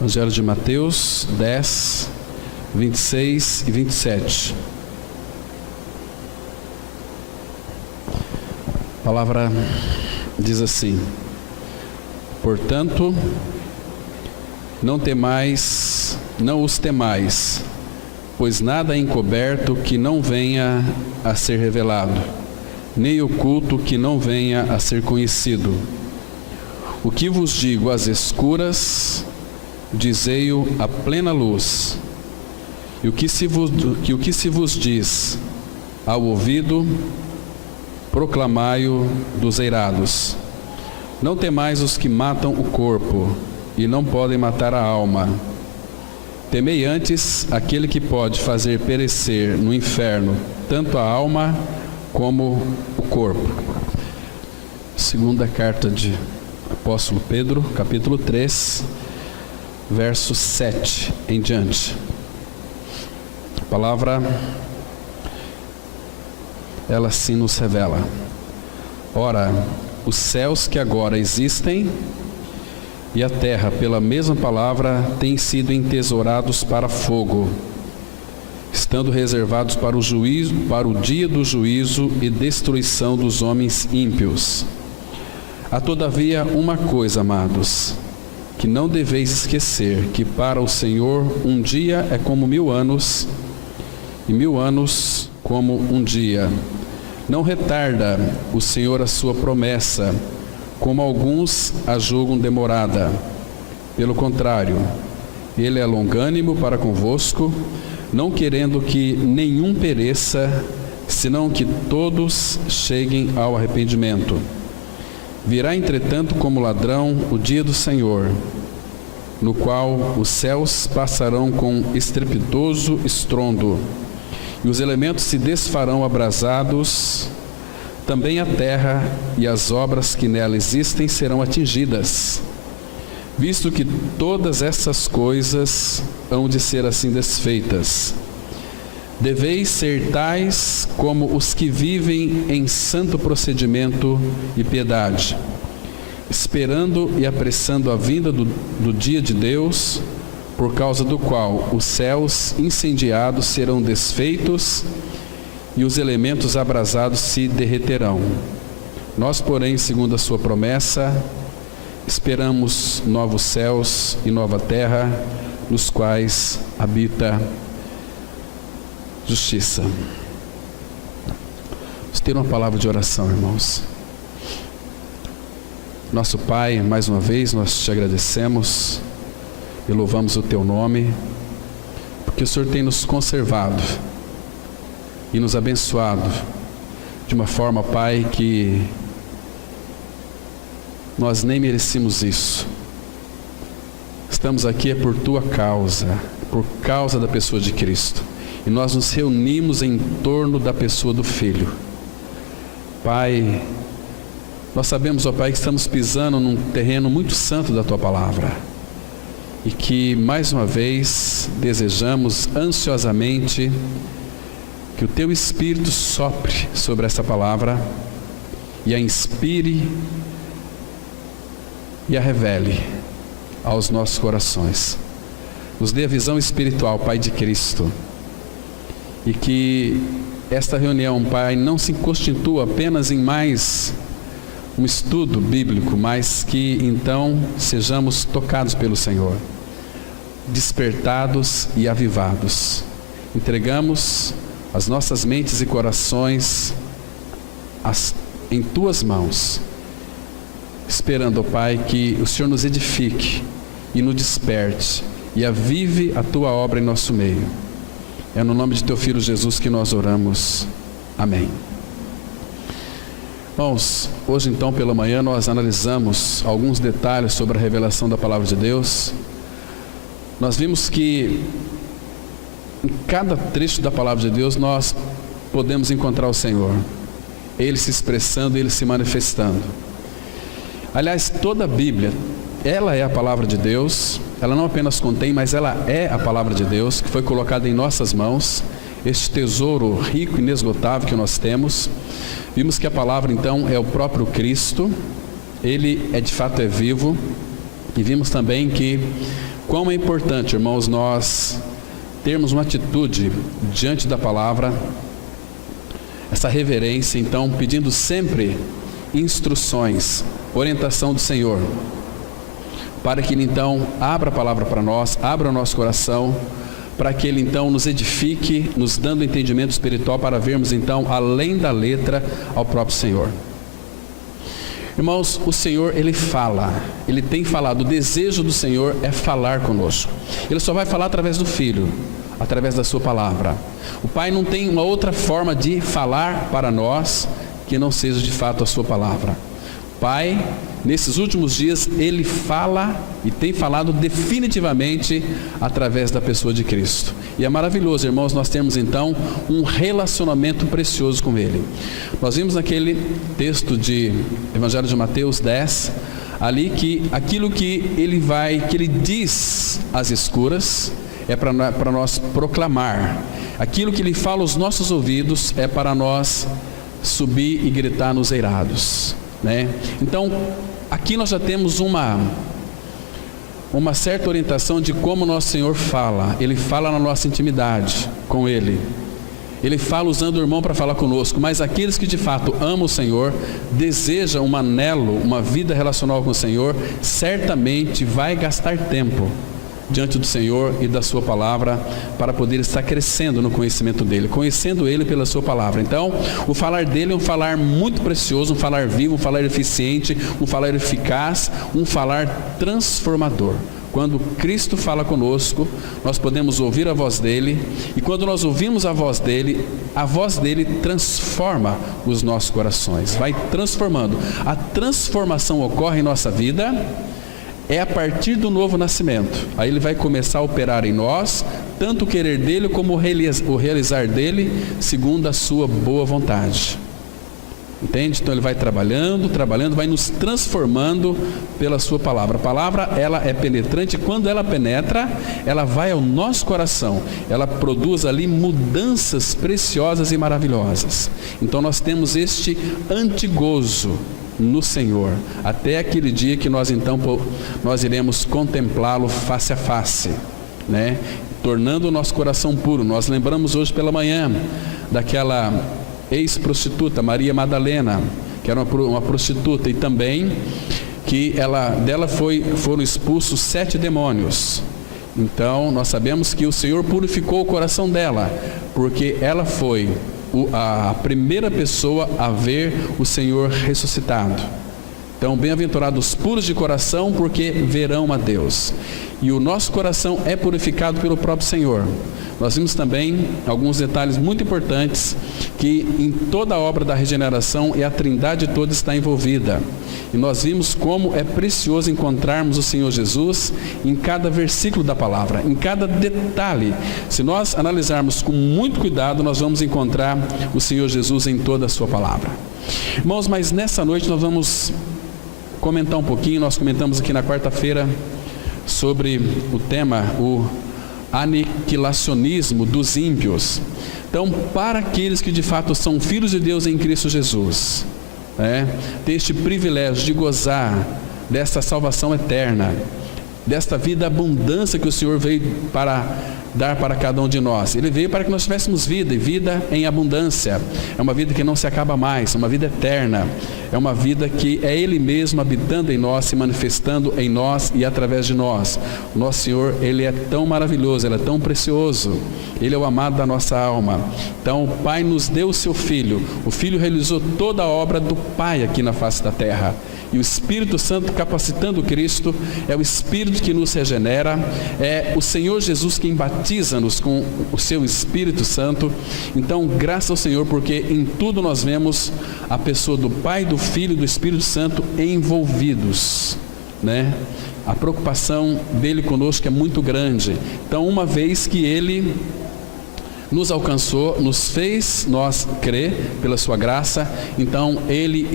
Evangelho de Mateus 10, 26 e 27. A palavra diz assim: portanto, não os temais, pois nada é encoberto que não venha a ser revelado, nem oculto que não venha a ser conhecido. O que vos digo às escuras, dizei-o à plena luz, e o que se vos diz ao ouvido, proclamai-o dos eirados. Não temais os que matam o corpo, e não podem matar a alma. Temei antes aquele que pode fazer perecer no inferno tanto a alma como o corpo. Segunda carta de Apóstolo Pedro, capítulo 3, verso 7 em diante. A palavra, ela assim nos revela: ora, os céus que agora existem e a terra, pela mesma palavra, têm sido entesourados para fogo, estando reservados para o juízo, para o dia do juízo e destruição dos homens ímpios. Há todavia uma coisa, amados, que não deveis esquecer, que para o Senhor um dia é como 1000 anos, e 1000 anos como um dia. Não retarda o Senhor a sua promessa, como alguns a julgam demorada. Pelo contrário, Ele é longânimo para convosco, não querendo que nenhum pereça, senão que todos cheguem ao arrependimento. Virá, entretanto, como ladrão o dia do Senhor, no qual os céus passarão com estrepitoso estrondo, e os elementos se desfarão abrasados, também a terra e as obras que nela existem serão atingidas. Visto que todas essas coisas hão de ser assim desfeitas, deveis ser tais como os que vivem em santo procedimento e piedade, esperando e apressando a vinda do dia de Deus, por causa do qual os céus incendiados serão desfeitos e os elementos abrasados se derreterão. Nós, porém, segundo a sua promessa, esperamos novos céus e nova terra, nos quais habita justiça. Vamos ter uma palavra de oração, irmãos. Nosso Pai, mais uma vez nós te agradecemos e louvamos o teu nome, porque o Senhor tem nos conservado e nos abençoado de uma forma, Pai, que nós nem merecemos isso. Estamos aqui por tua causa, por causa da pessoa de Cristo. E nós nos reunimos em torno da pessoa do Filho. Pai, nós sabemos, ó Pai, que estamos pisando num terreno muito santo da tua palavra. E que, mais uma vez, desejamos ansiosamente que o teu Espírito sopre sobre essa palavra e a inspire e a revele aos nossos corações. Nos dê a visão espiritual, Pai de Cristo. E que esta reunião, Pai, não se constitua apenas em mais um estudo bíblico, mas que então sejamos tocados pelo Senhor, despertados e avivados. Entregamos as nossas mentes e corações em tuas mãos, esperando, ó Pai, que o Senhor nos edifique e nos desperte e avive a tua obra em nosso meio. É no nome de teu Filho Jesus que nós oramos. Amém. Irmãos, hoje então pela manhã nós analisamos alguns detalhes sobre a revelação da palavra de Deus. Nós vimos que em cada trecho da palavra de Deus nós podemos encontrar o Senhor, Ele se expressando, Ele se manifestando. Aliás, toda a Bíblia, ela é a palavra de Deus. Ela não apenas contém, mas ela é a palavra de Deus, que foi colocada em nossas mãos, este tesouro rico e inesgotável que nós temos. Vimos que a palavra então é o próprio Cristo, Ele de fato é vivo, e vimos também que como é importante, irmãos, nós termos uma atitude diante da palavra, essa reverência, então, pedindo sempre instruções, orientação do Senhor, para que Ele então abra a palavra para nós, abra o nosso coração, para que Ele então nos edifique, nos dando entendimento espiritual para vermos então além da letra ao próprio Senhor. Irmãos, o Senhor, Ele fala, Ele tem falado, o desejo do Senhor é falar conosco. Ele só vai falar através do Filho, através da sua palavra. O Pai não tem uma outra forma de falar para nós que não seja de fato a sua palavra. O Pai, nesses últimos dias, Ele fala e tem falado definitivamente através da pessoa de Cristo. E é maravilhoso, irmãos, nós temos então um relacionamento precioso com Ele. Nós vimos naquele texto de Evangelho de Mateus 10, ali que aquilo que Ele diz às escuras é para nós proclamar. Aquilo que Ele fala aos nossos ouvidos é para nós subir e gritar nos eirados, né? Então, aqui nós já temos uma certa orientação de como nosso Senhor fala. Ele fala na nossa intimidade com Ele. Ele fala usando o irmão para falar conosco, mas aqueles que de fato amam o Senhor, desejam um anelo, uma vida relacional com o Senhor, certamente vai gastar tempo diante do Senhor e da sua palavra, para poder estar crescendo no conhecimento dele, conhecendo ele pela sua palavra. Então, o falar dele é um falar muito precioso, um falar vivo, um falar eficiente, um falar eficaz, um falar transformador. Quando Cristo fala conosco, nós podemos ouvir a voz dele, e quando nós ouvimos a voz dele transforma os nossos corações, vai transformando. A transformação ocorre em nossa vida é a partir do novo nascimento. Aí Ele vai começar a operar em nós, tanto o querer dele como o realizar dele, segundo a sua boa vontade. Entende? Então Ele vai trabalhando, vai nos transformando pela sua palavra. A palavra, ela é penetrante, e quando ela penetra, ela vai ao nosso coração, ela produz ali mudanças preciosas e maravilhosas. Então nós temos este antigozo no Senhor, até aquele dia que nós iremos contemplá-lo face a face, né? Tornando o nosso coração puro. Nós lembramos hoje pela manhã daquela ex-prostituta, Maria Madalena, que era uma prostituta, e também que dela foram expulsos 7 demônios. Então nós sabemos que o Senhor purificou o coração dela, porque ela foi a primeira pessoa a ver o Senhor ressuscitado. Então, bem-aventurados os puros de coração, porque verão a Deus. E o nosso coração é purificado pelo próprio Senhor. Nós vimos também alguns detalhes muito importantes, que em toda a obra da regeneração a Trindade toda está envolvida. E nós vimos como é precioso encontrarmos o Senhor Jesus em cada versículo da palavra, em cada detalhe. Se nós analisarmos com muito cuidado, nós vamos encontrar o Senhor Jesus em toda a sua palavra. Irmãos, mas nessa noite nós vamos comentar um pouquinho. Nós comentamos aqui na quarta-feira sobre o tema, o aniquilacionismo dos ímpios. Então, para aqueles que de fato são filhos de Deus em Cristo Jesus, ter este privilégio de gozar desta salvação eterna, desta vida abundância que o Senhor veio para dar para cada um de nós. Ele veio para que nós tivéssemos vida, e vida em abundância. É uma vida que não se acaba mais, é uma vida eterna. É uma vida que é Ele mesmo habitando em nós, se manifestando em nós e através de nós. O nosso Senhor, Ele é tão maravilhoso, Ele é tão precioso. Ele é o amado da nossa alma. Então o Pai nos deu o seu Filho. O Filho realizou toda a obra do Pai aqui na face da terra. E o Espírito Santo capacitando Cristo é o Espírito que nos regenera, é o Senhor Jesus quem batiza-nos com o seu Espírito Santo. Então, graças ao Senhor, porque em tudo nós vemos a pessoa do Pai, do Filho e do Espírito Santo envolvidos, né? A preocupação dele conosco é muito grande. Então, uma vez que Ele nos alcançou, nos fez nós crer pela sua graça, então Ele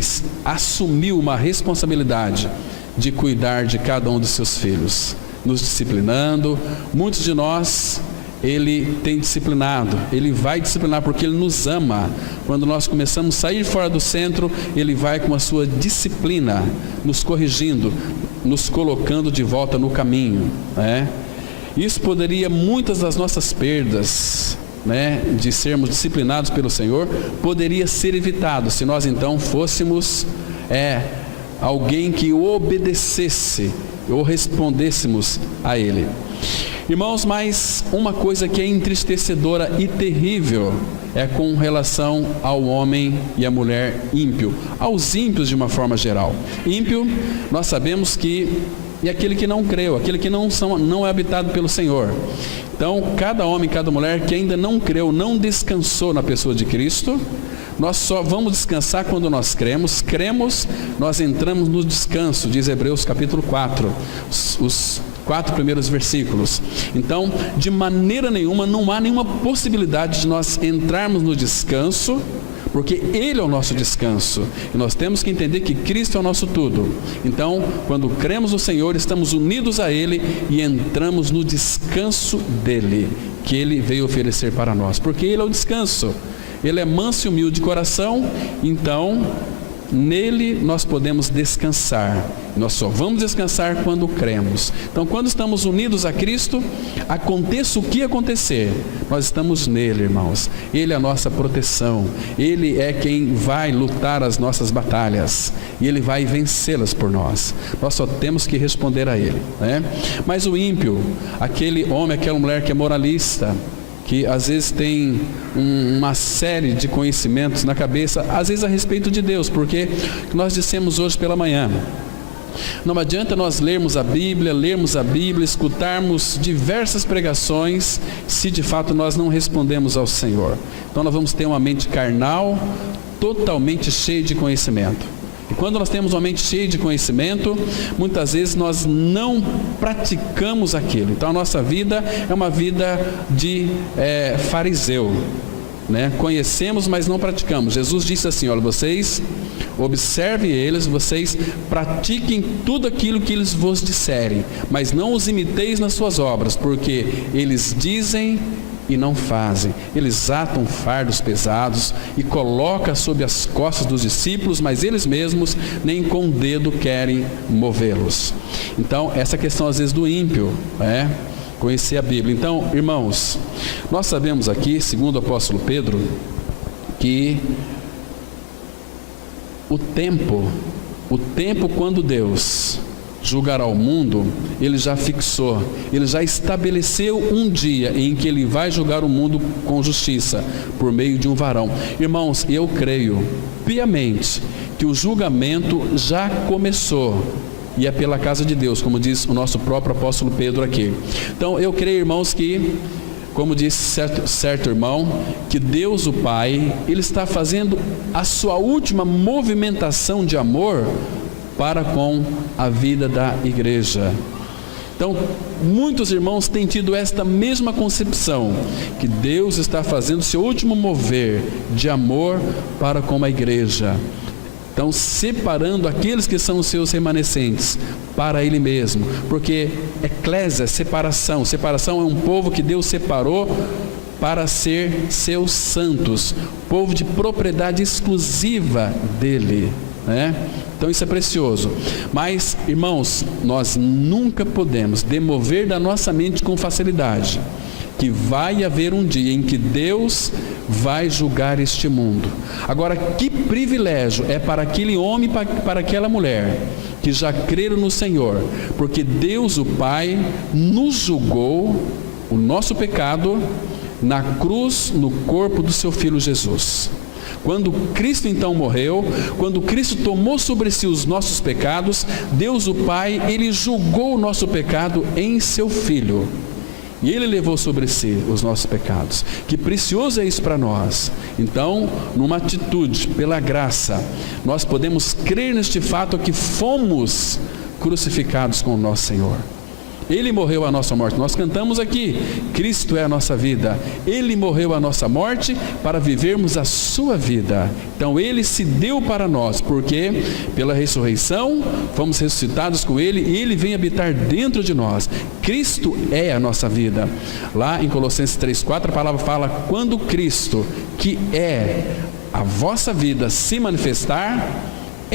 assumiu uma responsabilidade de cuidar de cada um dos seus filhos, nos disciplinando. Muitos de nós Ele tem disciplinado, Ele vai disciplinar porque Ele nos ama. Quando nós começamos a sair fora do centro, Ele vai com a sua disciplina nos corrigindo, nos colocando de volta no caminho, né? Isso poderia, muitas das nossas perdas, né, de sermos disciplinados pelo Senhor, poderia ser evitado se nós então fôssemos alguém que obedecesse ou respondêssemos a Ele. Irmãos, mas uma coisa que é entristecedora e terrível é com relação ao homem e à mulher ímpio, aos ímpios de uma forma geral. Ímpio, nós sabemos que é aquele que não creu, aquele que não é habitado pelo Senhor. Então, cada homem, cada mulher que ainda não creu, não descansou na pessoa de Cristo, nós só vamos descansar quando nós cremos, nós entramos no descanso, diz Hebreus capítulo 4, os 4 primeiros versículos. Então, de maneira nenhuma, não há nenhuma possibilidade de nós entrarmos no descanso, porque Ele é o nosso descanso, e nós temos que entender que Cristo é o nosso tudo. Então, quando cremos no Senhor, estamos unidos a Ele e entramos no descanso dEle, que Ele veio oferecer para nós, porque Ele é o descanso. Ele é manso e humilde de coração, então nele nós podemos descansar. Nós só vamos descansar quando cremos. Então, quando estamos unidos a Cristo, aconteça o que acontecer, nós estamos nele, irmãos. Ele é a nossa proteção, Ele é quem vai lutar as nossas batalhas, e Ele vai vencê-las por nós. Nós só temos que responder a Ele, né? Mas o ímpio, aquele homem, aquela mulher que é moralista, que às vezes tem uma série de conhecimentos na cabeça, às vezes a respeito de Deus, porque nós dissemos hoje pela manhã, não adianta nós lermos a Bíblia, escutarmos diversas pregações, se de fato nós não respondemos ao Senhor. Então nós vamos ter uma mente carnal, totalmente cheia de conhecimento. E quando nós temos uma mente cheia de conhecimento, muitas vezes nós não praticamos aquilo. Então a nossa vida é uma vida de fariseu, né? Conhecemos, mas não praticamos. Jesus disse assim: olha, vocês observem eles, vocês pratiquem tudo aquilo que eles vos disserem, mas não os imiteis nas suas obras, porque eles dizem e não fazem. Eles atam fardos pesados e colocam sobre as costas dos discípulos, mas eles mesmos nem com o dedo querem movê-los. Então, essa questão às vezes do ímpio, conhecer a Bíblia. Então, irmãos, nós sabemos aqui, segundo o apóstolo Pedro, que o tempo quando Deus julgará o mundo, Ele já fixou, Ele já estabeleceu um dia em que Ele vai julgar o mundo com justiça, por meio de um varão. Irmãos, eu creio piamente que o julgamento já começou, e é pela casa de Deus, como diz o nosso próprio apóstolo Pedro aqui. Então eu creio, irmãos, que, como disse certo irmão, que Deus o Pai, Ele está fazendo a sua última movimentação de amor para com a vida da igreja. Então, muitos irmãos têm tido esta mesma concepção, que Deus está fazendo seu último mover de amor para com a igreja. Então, separando aqueles que são os seus remanescentes para Ele mesmo, porque eclésia, separação é um povo que Deus separou para ser seus santos, povo de propriedade exclusiva dEle, né? Então isso é precioso. Mas, irmãos, nós nunca podemos demover da nossa mente com facilidade que vai haver um dia em que Deus vai julgar este mundo. Agora, que privilégio é para aquele homem e para aquela mulher que já creram no Senhor, porque Deus o Pai nos julgou o nosso pecado na cruz, no corpo do seu Filho Jesus. Quando Cristo então morreu, quando Cristo tomou sobre si os nossos pecados, Deus o Pai, Ele julgou o nosso pecado em seu Filho. E Ele levou sobre si os nossos pecados. Que precioso é isso para nós. Então, numa atitude, pela graça, nós podemos crer neste fato que fomos crucificados com o nosso Senhor. Ele morreu a nossa morte. Nós cantamos aqui, Cristo é a nossa vida. Ele morreu a nossa morte para vivermos a sua vida. Então Ele se deu para nós, porque pela ressurreição fomos ressuscitados com Ele e Ele vem habitar dentro de nós. Cristo é a nossa vida. Lá em Colossenses 3:4 a palavra fala: quando Cristo, que é a vossa vida, se manifestar,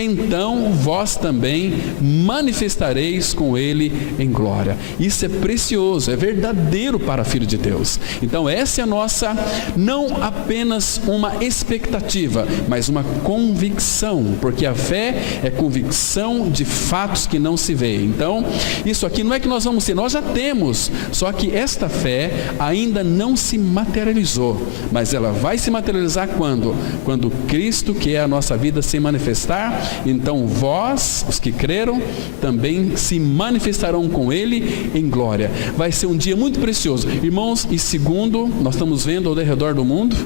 então vós também manifestareis com ele em glória. Isso é precioso, é verdadeiro para filho de Deus. Então essa é a nossa, não apenas uma expectativa, mas uma convicção, porque a fé é convicção de fatos que não se vê. Então, isso aqui não é que nós vamos ter, nós já temos, só que esta fé ainda não se materializou, mas ela vai se materializar quando? Quando Cristo, que é a nossa vida, se manifestar. Então vós, os que creram, também se manifestarão com ele em glória. Vai ser um dia muito precioso, irmãos. E segundo, nós estamos vendo ao redor do mundo,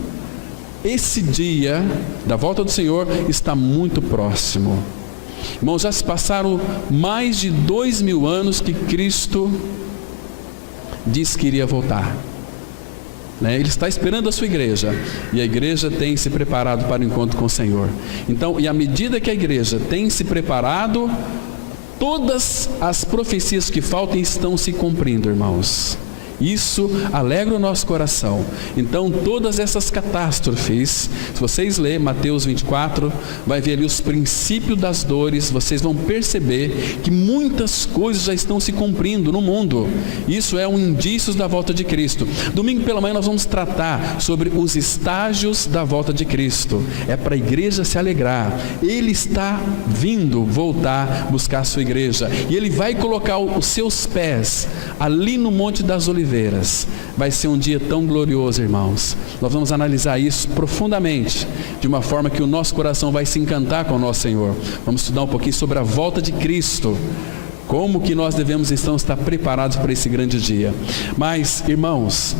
esse dia da volta do Senhor está muito próximo. Irmãos, já se passaram mais de 2000 anos que Cristo disse que iria voltar. Ele está esperando a sua igreja, e a igreja tem se preparado para o encontro com o Senhor. Então, e à medida que a igreja tem se preparado, todas as profecias que faltam estão se cumprindo, irmãos. Isso alegra o nosso coração. Então todas essas catástrofes, se vocês lerem Mateus 24, vai ver ali os princípios das dores, vocês vão perceber que muitas coisas já estão se cumprindo no mundo. Isso é um indício da volta de Cristo. Domingo pela manhã nós vamos tratar sobre os estágios da volta de Cristo. É para a igreja se alegrar. Ele está vindo voltar buscar a sua igreja, e Ele vai colocar os seus pés ali no Monte das Oliveiras. Vai ser um dia tão glorioso, irmãos. Nós vamos analisar isso profundamente, de uma forma que o nosso coração vai se encantar com o nosso Senhor. Vamos estudar um pouquinho sobre a volta de Cristo, como que nós devemos então estar preparados para esse grande dia. Mas, irmãos,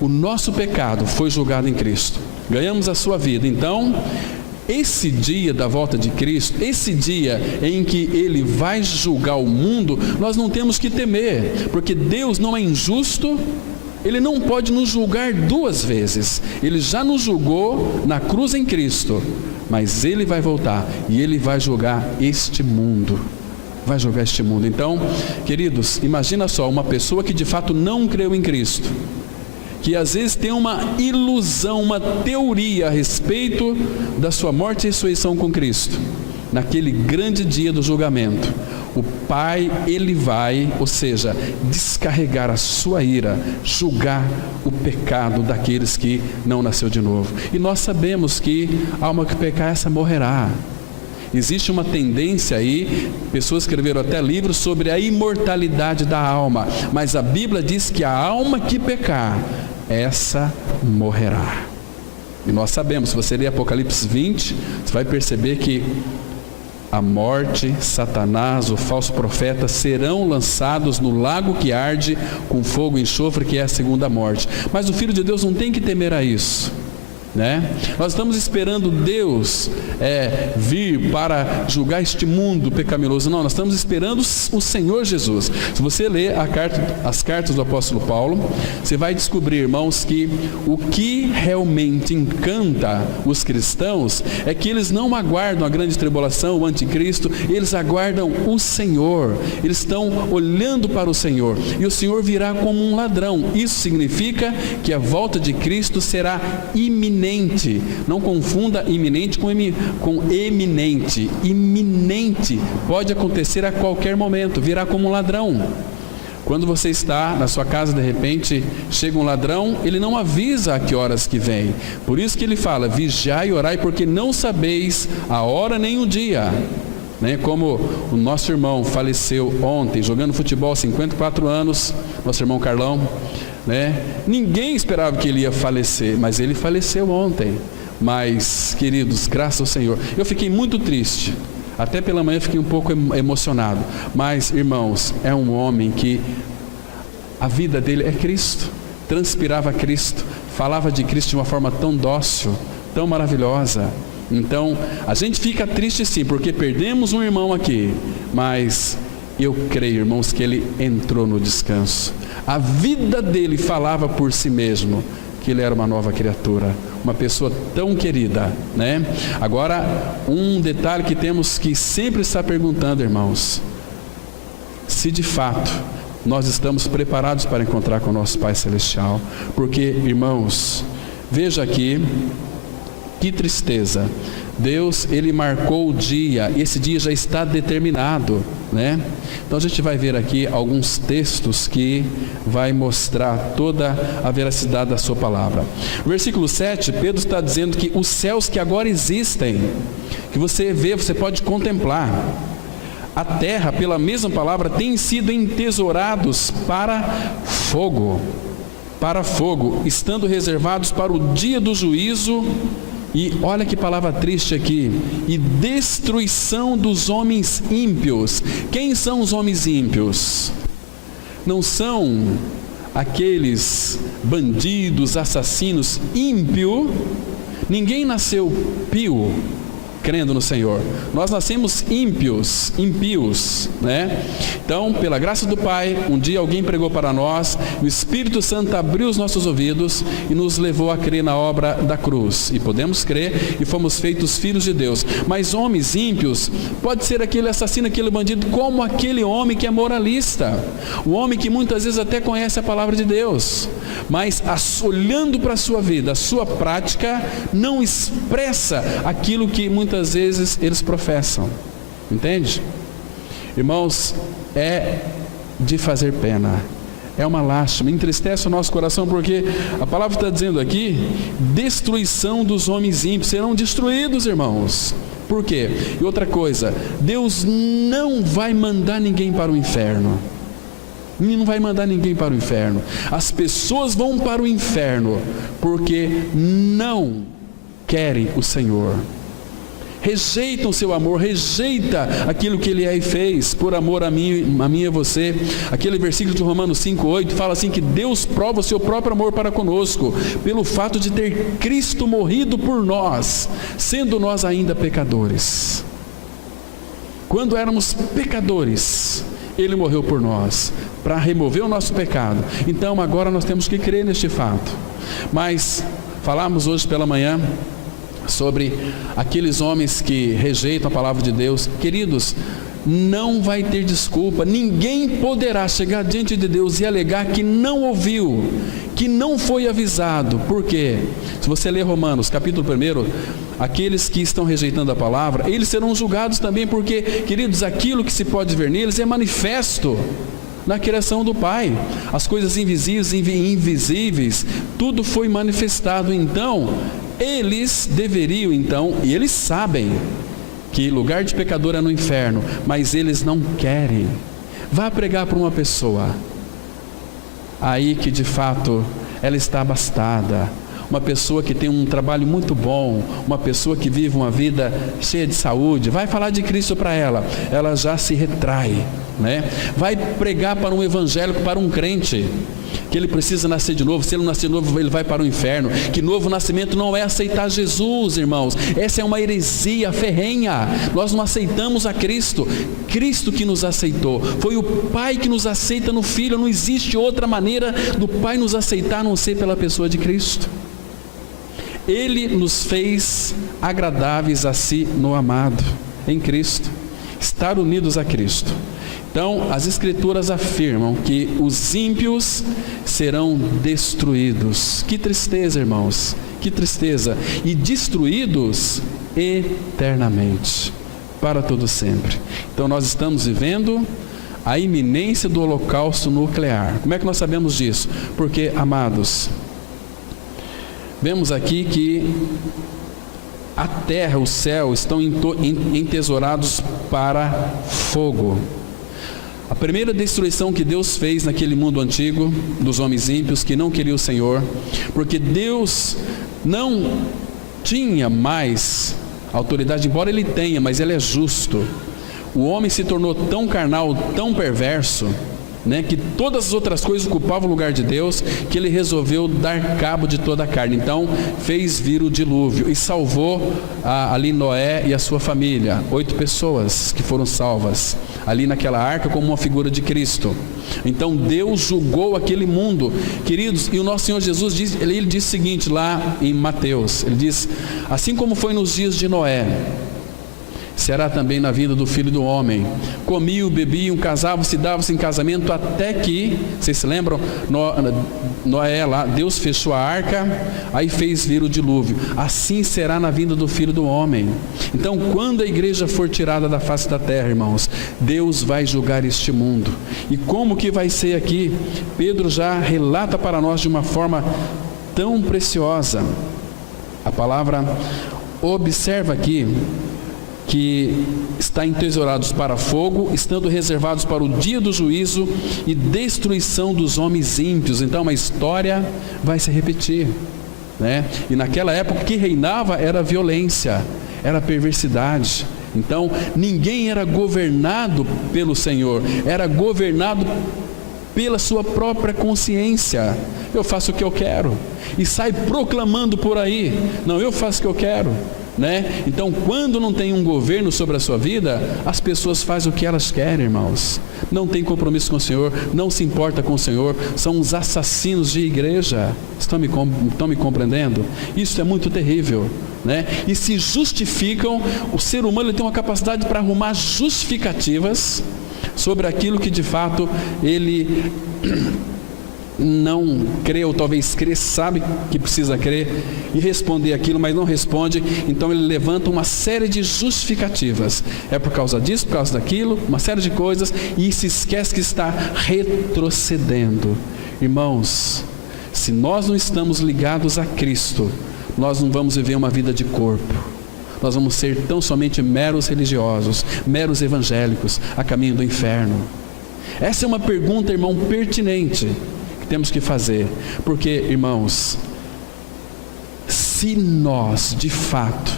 o nosso pecado foi julgado em Cristo, ganhamos a sua vida. Então esse dia da volta de Cristo, esse dia em que Ele vai julgar o mundo, nós não temos que temer, porque Deus não é injusto. Ele não pode nos julgar duas vezes. Ele já nos julgou na cruz em Cristo, mas Ele vai voltar e Ele vai julgar este mundo. Vai julgar este mundo. Então, queridos, imagina só, uma pessoa que de fato não creu em Cristo, que às vezes tem uma ilusão, uma teoria a respeito da sua morte e ressurreição com Cristo. Naquele grande dia do julgamento, o Pai, Ele vai, ou seja, descarregar a sua ira, julgar o pecado daqueles que não nasceu de novo. E nós sabemos que a alma que pecar, essa morrerá. Existe uma tendência aí, pessoas escreveram até livros sobre a imortalidade da alma, mas a Bíblia diz que a alma que pecar, essa morrerá. E nós sabemos, se você ler Apocalipse 20, você vai perceber que a morte, Satanás, o falso profeta, serão lançados no lago que arde com fogo e enxofre, que é a segunda morte. Mas o Filho de Deus não tem que temer a isso, né? Nós estamos esperando Deus vir para julgar este mundo pecaminoso. Não, nós estamos esperando o Senhor Jesus. Se você ler as cartas do apóstolo Paulo, você vai descobrir, irmãos, que o que realmente encanta os cristãos é que eles não aguardam a grande tribulação, o anticristo, eles aguardam o Senhor. Eles estão olhando para o Senhor, e o Senhor virá como um ladrão. Isso significa que a volta de Cristo será iminente. Não confunda iminente com eminente. Iminente pode acontecer a qualquer momento, virá como um ladrão. Quando você está na sua casa, de repente chega um ladrão, ele não avisa a que horas que vem. Por isso que ele fala: vigiai e orai, porque não sabeis a hora nem o dia. Como o nosso irmão faleceu ontem, jogando futebol, 54 anos, nosso irmão Carlão, ninguém esperava que ele ia falecer, mas ele faleceu ontem. Mas, queridos, graças ao Senhor, eu fiquei muito triste, até pela manhã fiquei um pouco emocionado, mas, irmãos, é um homem que a vida dele é Cristo, transpirava Cristo, falava de Cristo de uma forma tão dócil, tão maravilhosa. Então, a gente fica triste sim, porque perdemos um irmão aqui, mas eu creio, irmãos, que ele entrou no descanso. A vida dele falava por si mesmo que ele era uma nova criatura, uma pessoa tão querida, Agora, um detalhe que temos que sempre estar perguntando, irmãos: se de fato nós estamos preparados para encontrar com o nosso Pai Celestial. Porque, irmãos, veja aqui, que tristeza, Deus, Ele marcou o dia, esse dia já está determinado, né? Então a gente vai ver aqui alguns textos que vai mostrar toda a veracidade da sua palavra. No versículo 7, Pedro está dizendo que os céus que agora existem, que você vê, você pode contemplar, a terra, pela mesma palavra, tem sido entesourados para fogo, estando reservados para o dia do juízo. E olha que palavra triste aqui, e destruição dos homens ímpios. Quem são os homens ímpios? Não são aqueles bandidos, assassinos. Ímpio, ninguém nasceu pio crendo no Senhor. Nós nascemos impíos, né? Então, pela graça do Pai, um dia alguém pregou para nós, o Espírito Santo abriu os nossos ouvidos e nos levou a crer na obra da cruz. E podemos crer e fomos feitos filhos de Deus. Mas homens ímpios, pode ser aquele assassino, aquele bandido, como aquele homem que é moralista. O homem que muitas vezes até conhece a palavra de Deus, mas olhando para a sua vida, a sua prática, não expressa aquilo que muitas vezes eles professam. Entende? Irmãos, é de fazer pena, é uma lástima, entristece o nosso coração, porque a palavra está dizendo aqui, destruição dos homens ímpios, serão destruídos, irmãos. Por quê? E outra coisa, Deus não vai mandar ninguém para o inferno. Ele não vai mandar ninguém para o inferno. As pessoas vão para o inferno porque não querem o Senhor, rejeitam o seu amor, rejeita aquilo que Ele é e fez, por amor a mim e a você. Aquele versículo de Romanos 5,8 fala assim, que Deus prova o seu próprio amor para conosco, pelo fato de ter Cristo morrido por nós, sendo nós ainda pecadores. Quando éramos pecadores, Ele morreu por nós, para remover o nosso pecado. Então agora nós temos que crer neste fato. Mas falamos hoje pela manhã sobre aqueles homens que rejeitam a palavra de Deus. Queridos, não vai ter desculpa. Ninguém poderá chegar diante de Deus e alegar que não ouviu, que não foi avisado. Por quê? Se você ler Romanos capítulo 1, aqueles que estão rejeitando a palavra, eles serão julgados também, porque, queridos, aquilo que se pode ver neles é manifesto na criação do Pai. As coisas invisíveis e invisíveis, tudo foi manifestado. Então, eles deveriam, e eles sabem que lugar de pecador é no inferno, mas eles não querem. Vá pregar para uma pessoa aí que de fato ela está abastada, uma pessoa que tem um trabalho muito bom, uma pessoa que vive uma vida cheia de saúde, vai falar de Cristo para ela, ela já se retrai, né? Vai pregar para um evangélico, para um crente, que ele precisa nascer de novo. Se ele não nascer de novo, ele vai para o inferno, que novo nascimento não é aceitar Jesus, irmãos. Essa é uma heresia ferrenha. Nós não aceitamos a Cristo, Cristo que nos aceitou, foi o Pai que nos aceita no Filho. Não existe outra maneira do Pai nos aceitar a não ser pela pessoa de Cristo. Ele nos fez agradáveis a si no amado, em Cristo, estar unidos a Cristo. Então, as Escrituras afirmam que os ímpios serão destruídos. Que tristeza, irmãos, que tristeza. E destruídos eternamente, para todo sempre. Então, nós estamos vivendo a iminência do holocausto nuclear. Como é que nós sabemos disso? Porque, amados, vemos aqui que a terra, o céu estão entesourados para fogo. A primeira destruição que Deus fez naquele mundo antigo, dos homens ímpios que não queriam o Senhor, porque Deus não tinha mais autoridade, embora Ele tenha, mas Ele é justo. O homem se tornou tão carnal, tão perverso, né, que todas as outras coisas ocupavam o lugar de Deus, que Ele resolveu dar cabo de toda a carne. Então fez vir o dilúvio e salvou ali Noé e a sua família, 8 pessoas que foram salvas ali naquela arca como uma figura de Cristo. Então Deus julgou aquele mundo, queridos. E o nosso Senhor Jesus diz, ele diz o seguinte lá em Mateus, ele diz: assim como foi nos dias de Noé, será também na vinda do Filho do Homem. Comiam, bebiam, casavam-se, davam-se em casamento, até que, vocês se lembram, Noé lá, Deus fechou a arca, aí fez vir o dilúvio. Assim será na vinda do Filho do Homem. Então, quando a igreja for tirada da face da terra, irmãos, Deus vai julgar este mundo. E como que vai ser aqui? Pedro já relata para nós de uma forma tão preciosa. A palavra observa aqui que está entesourados para fogo, estando reservados para o dia do juízo e destruição dos homens ímpios. Então a história vai se repetir, né? E naquela época o que reinava era a violência, era a perversidade. Então ninguém era governado pelo Senhor, era governado pela sua própria consciência. Eu faço o que eu quero, e sai proclamando por aí, não, eu faço o que eu quero, né? Então, quando não tem um governo sobre a sua vida, as pessoas fazem o que elas querem, irmãos. Não tem compromisso com o Senhor, não se importa com o Senhor, são os assassinos de igreja. Estão me compreendendo? Isso é muito terrível, né? E se justificam. O ser humano ele tem uma capacidade para arrumar justificativas sobre aquilo que de fato ele não crê, ou talvez crê, sabe que precisa crer e responder aquilo, mas não responde. Então ele levanta uma série de justificativas, é por causa disso, por causa daquilo, uma série de coisas, e se esquece que está retrocedendo. Irmãos, se nós não estamos ligados a Cristo, nós não vamos viver uma vida de corpo, nós vamos ser tão somente meros religiosos, meros evangélicos, a caminho do inferno. Essa é uma pergunta, irmão, pertinente, temos que fazer, porque, irmãos, se nós de fato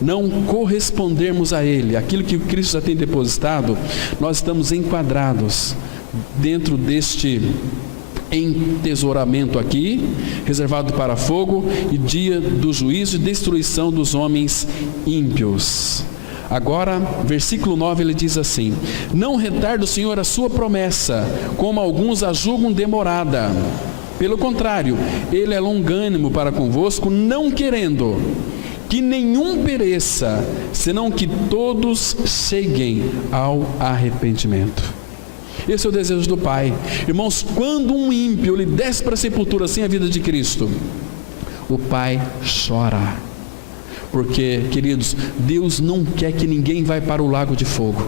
não correspondermos a Ele, aquilo que Cristo já tem depositado, nós estamos enquadrados dentro deste entesouramento aqui, reservado para fogo e dia do juízo e destruição dos homens ímpios. Agora, versículo 9, ele diz assim: não retarda o Senhor a sua promessa, como alguns a julgam demorada. Pelo contrário, Ele é longânimo para convosco, não querendo que nenhum pereça, senão que todos cheguem ao arrependimento. Esse é o desejo do Pai. Irmãos, quando um ímpio ele desce para a sepultura sem a vida de Cristo, o Pai chora. Porque, queridos, Deus não quer que ninguém vá para o lago de fogo,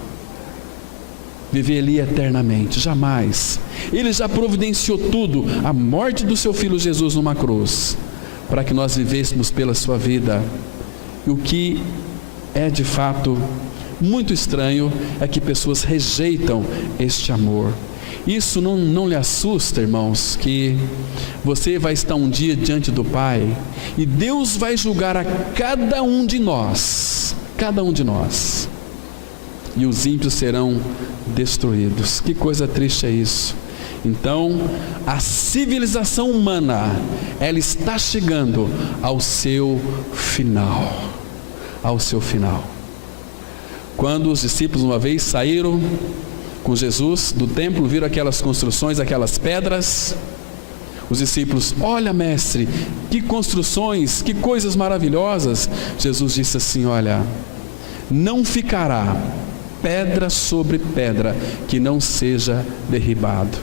viver ali eternamente, jamais. Ele já providenciou tudo, a morte do seu Filho Jesus numa cruz, para que nós vivêssemos pela sua vida. E o que é de fato muito estranho é que pessoas rejeitam este amor. Isso não lhe assusta, irmãos, que você vai estar um dia diante do Pai e Deus vai julgar a cada um de nós, e os ímpios serão destruídos. Que coisa triste é isso. Então, a civilização humana, ela está chegando ao seu final, Quando os discípulos uma vez saíram com Jesus do templo, viram aquelas construções, aquelas pedras, os discípulos: olha, mestre, que construções, que coisas maravilhosas. Jesus disse assim: olha, não ficará pedra sobre pedra que não seja derribado.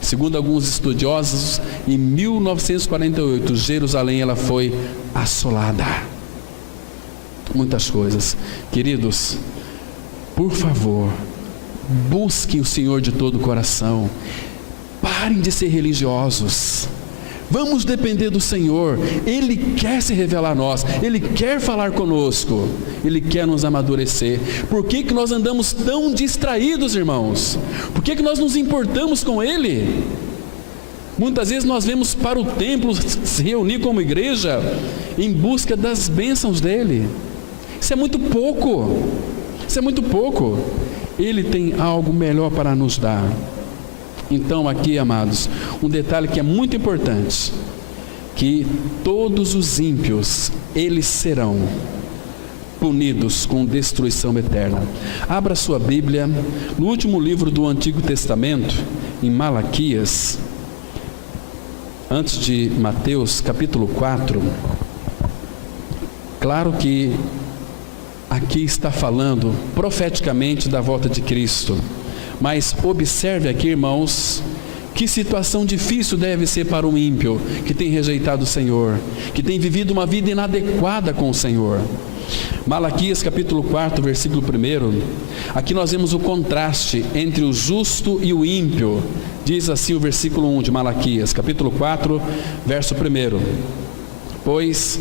Segundo alguns estudiosos, em 1948 Jerusalém ela foi assolada. Muitas coisas. Queridos, por favor, busquem o Senhor de todo o coração. Parem de ser religiosos. Vamos depender do Senhor. Ele quer se revelar a nós, Ele quer falar conosco, Ele quer nos amadurecer. Por que nós andamos tão distraídos, irmãos? Por que nós nos importamos com Ele? Muitas vezes nós vemos para o templo se reunir como igreja em busca das bênçãos dEle. Isso é muito pouco. Ele tem algo melhor para nos dar. Então aqui, amados, um detalhe que é muito importante, que todos os ímpios, eles serão punidos com destruição eterna. Abra sua Bíblia no último livro do Antigo Testamento, em Malaquias, antes de Mateus, capítulo 4. Claro que aqui está falando profeticamente da volta de Cristo. Mas observe aqui, irmãos, que situação difícil deve ser para um ímpio que tem rejeitado o Senhor, que tem vivido uma vida inadequada com o Senhor. Malaquias capítulo 4, versículo 1, aqui nós vemos o contraste entre o justo e o ímpio. Diz assim o versículo 1 de Malaquias, capítulo 4, verso 1: Pois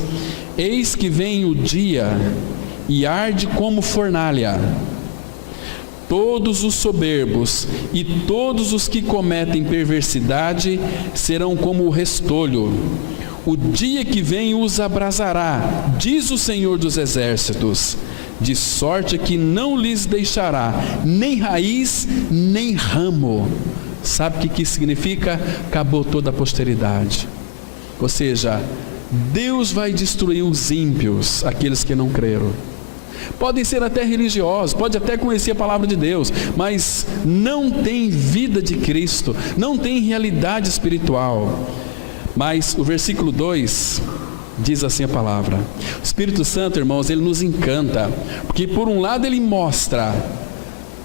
eis que vem o dia e arde como fornalha. Todos os soberbos e todos os que cometem perversidade serão como o restolho. O dia que vem os abrasará, diz o Senhor dos Exércitos, de sorte que não lhes deixará nem raiz, nem ramo. Sabe o que significa? Acabou toda a posteridade. Ou seja, Deus vai destruir os ímpios, aqueles que não creram. Podem ser até religiosos, pode até conhecer a palavra de Deus, mas não tem vida de Cristo, não tem realidade espiritual. Mas o versículo 2 diz assim a palavra. O Espírito Santo, irmãos, ele nos encanta, porque por um lado ele mostra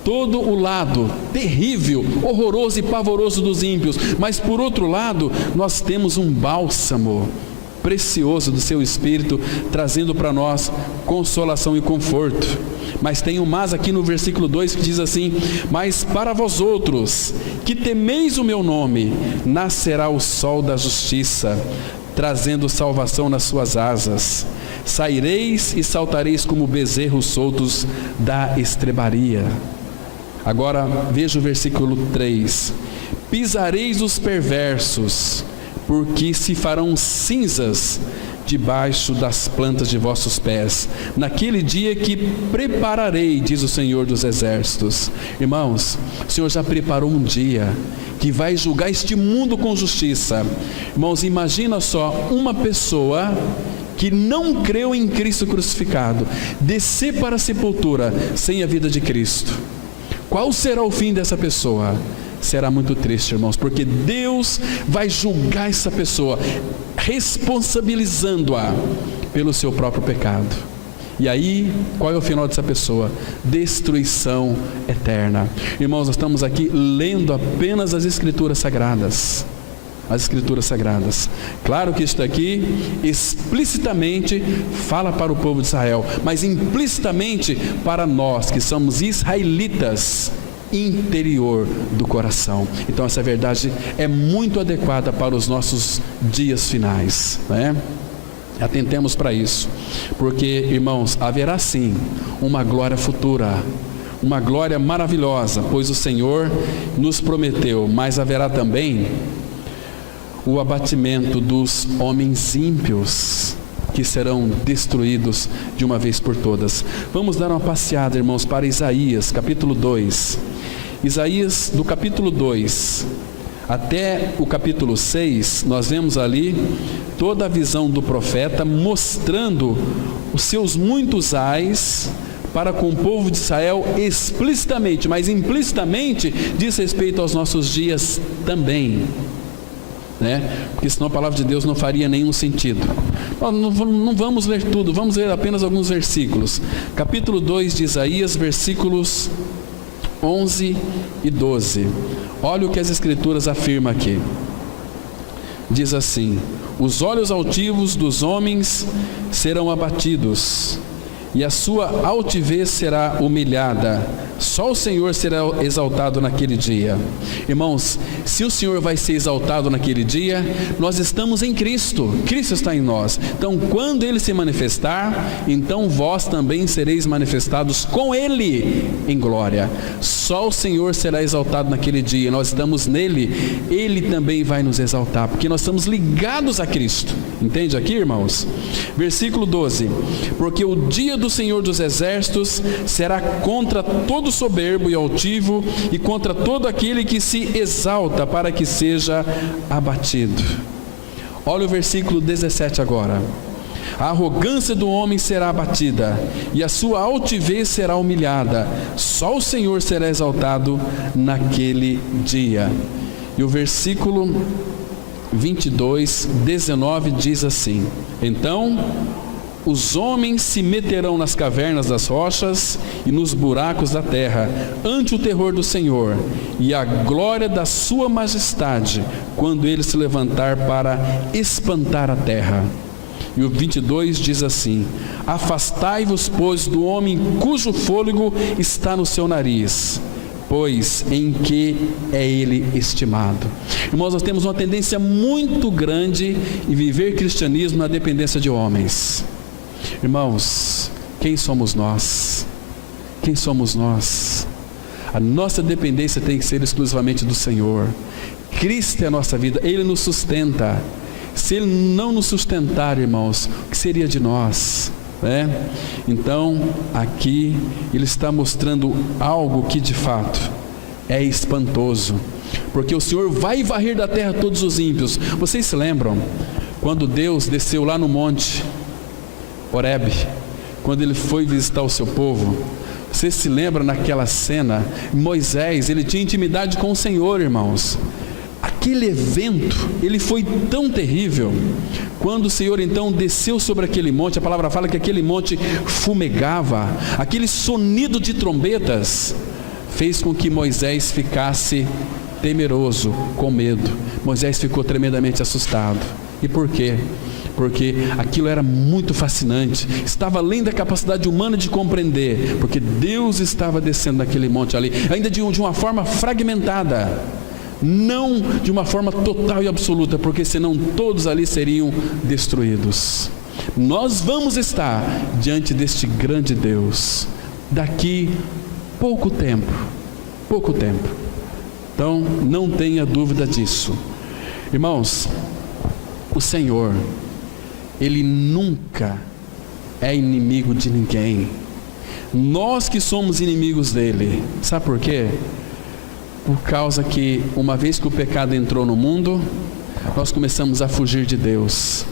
todo o lado terrível, horroroso e pavoroso dos ímpios, mas por outro lado nós temos um bálsamo precioso do seu Espírito, trazendo para nós consolação e conforto. Mas tem um mas aqui no versículo 2 que diz assim: mas para vós outros, que temeis o meu nome, nascerá o sol da justiça, trazendo salvação nas suas asas. Saireis e saltareis como bezerros soltos da estrebaria. Agora veja o versículo 3: pisareis os perversos, porque se farão cinzas debaixo das plantas de vossos pés, naquele dia que prepararei, diz o Senhor dos Exércitos. Irmãos, o Senhor já preparou um dia que vai julgar este mundo com justiça. Irmãos, imagina só uma pessoa que não creu em Cristo crucificado, descer para a sepultura sem a vida de Cristo. Qual será o fim dessa pessoa? Será muito triste, irmãos, porque Deus vai julgar essa pessoa, responsabilizando-a pelo seu próprio pecado. E aí, qual é o final dessa pessoa? Destruição eterna. Irmãos, nós estamos aqui lendo apenas as Escrituras Sagradas. As Escrituras Sagradas. Claro que isso daqui explicitamente fala para o povo de Israel, mas implicitamente para nós que somos israelitas interior do coração. Então essa verdade é muito adequada para os nossos dias finais, né? Atentemos para isso, porque, irmãos, haverá sim uma glória futura, uma glória maravilhosa, pois o Senhor nos prometeu, mas haverá também o abatimento dos homens ímpios, que serão destruídos de uma vez por todas. Vamos dar uma passeada, irmãos, para Isaías, capítulo 2. Isaías, do capítulo 2 até o capítulo 6, nós vemos ali toda a visão do profeta, mostrando os seus muitos ais para com o povo de Israel explicitamente, mas implicitamente diz respeito aos nossos dias também, né? Porque senão a palavra de Deus não faria nenhum sentido. Não vamos ler tudo, vamos ler apenas alguns versículos. Capítulo 2 de Isaías, versículos 11 e 12. Olha o que as Escrituras afirmam aqui. Diz assim: os olhos altivos dos homens serão abatidos, e a sua altivez será humilhada. Só o Senhor será exaltado naquele dia. Irmãos, se o Senhor vai ser exaltado naquele dia, nós estamos em Cristo, Cristo está em nós. Então quando Ele se manifestar, então vós também sereis manifestados com Ele em glória. Só o Senhor será exaltado naquele dia. Nós estamos nele, Ele também vai nos exaltar, porque nós estamos ligados a Cristo. Entende aqui, irmãos? Versículo 12: porque o dia do Senhor dos Exércitos será contra todo soberbo e altivo, e contra todo aquele que se exalta, para que seja abatido. Olha o versículo 17 agora: a arrogância do homem será abatida, e a sua altivez será humilhada. Só o Senhor será exaltado naquele dia. E o versículo 22, 19 diz assim: então os homens se meterão nas cavernas das rochas e nos buracos da terra, ante o terror do Senhor e a glória da sua majestade, quando ele se levantar para espantar a terra. E o 22 diz assim: afastai-vos, pois, do homem cujo fôlego está no seu nariz, pois em que é ele estimado. Irmãos, nós temos uma tendência muito grande em viver cristianismo na dependência de homens. Irmãos, quem somos nós? Quem somos nós? A nossa dependência tem que ser exclusivamente do Senhor. Cristo é a nossa vida, Ele nos sustenta. Se Ele não nos sustentar, irmãos, o que seria de nós? Então, aqui Ele está mostrando algo que de fato é espantoso, porque o Senhor vai varrer da terra todos os ímpios. Vocês se lembram quando Deus desceu lá no monte Horebe, quando Ele foi visitar o seu povo? Você se lembra naquela cena? Moisés, ele tinha intimidade com o Senhor, irmãos. Aquele evento, ele foi tão terrível. Quando o Senhor então desceu sobre aquele monte, a palavra fala que aquele monte fumegava, aquele sonido de trombetas fez com que Moisés ficasse temeroso, com medo. Moisés ficou tremendamente assustado. E por quê? Porque aquilo era muito fascinante, estava além da capacidade humana de compreender, porque Deus estava descendo naquele monte ali, ainda de uma forma fragmentada, não de uma forma total e absoluta, porque senão todos ali seriam destruídos. Nós vamos estar diante deste grande Deus daqui pouco tempo. Então não tenha dúvida disso. Irmãos, o Senhor, Ele nunca é inimigo de ninguém. Nós que somos inimigos dele. Sabe por quê? Por causa que uma vez que o pecado entrou no mundo, nós começamos a fugir de Deus.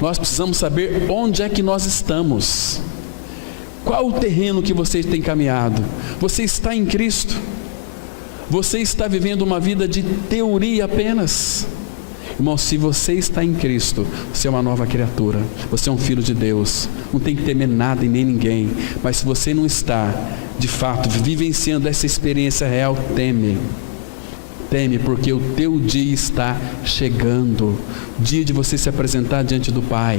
Nós precisamos saber onde é que nós estamos. Qual o terreno que você tem caminhado? Você está em Cristo? Você está vivendo uma vida de teoria apenas? Irmão, se você está em Cristo, você é uma nova criatura, você é um filho de Deus, não tem que temer nada e nem ninguém. Mas se você não está, de fato, vivenciando essa experiência real, teme, porque o teu dia está chegando, o dia de você se apresentar diante do Pai,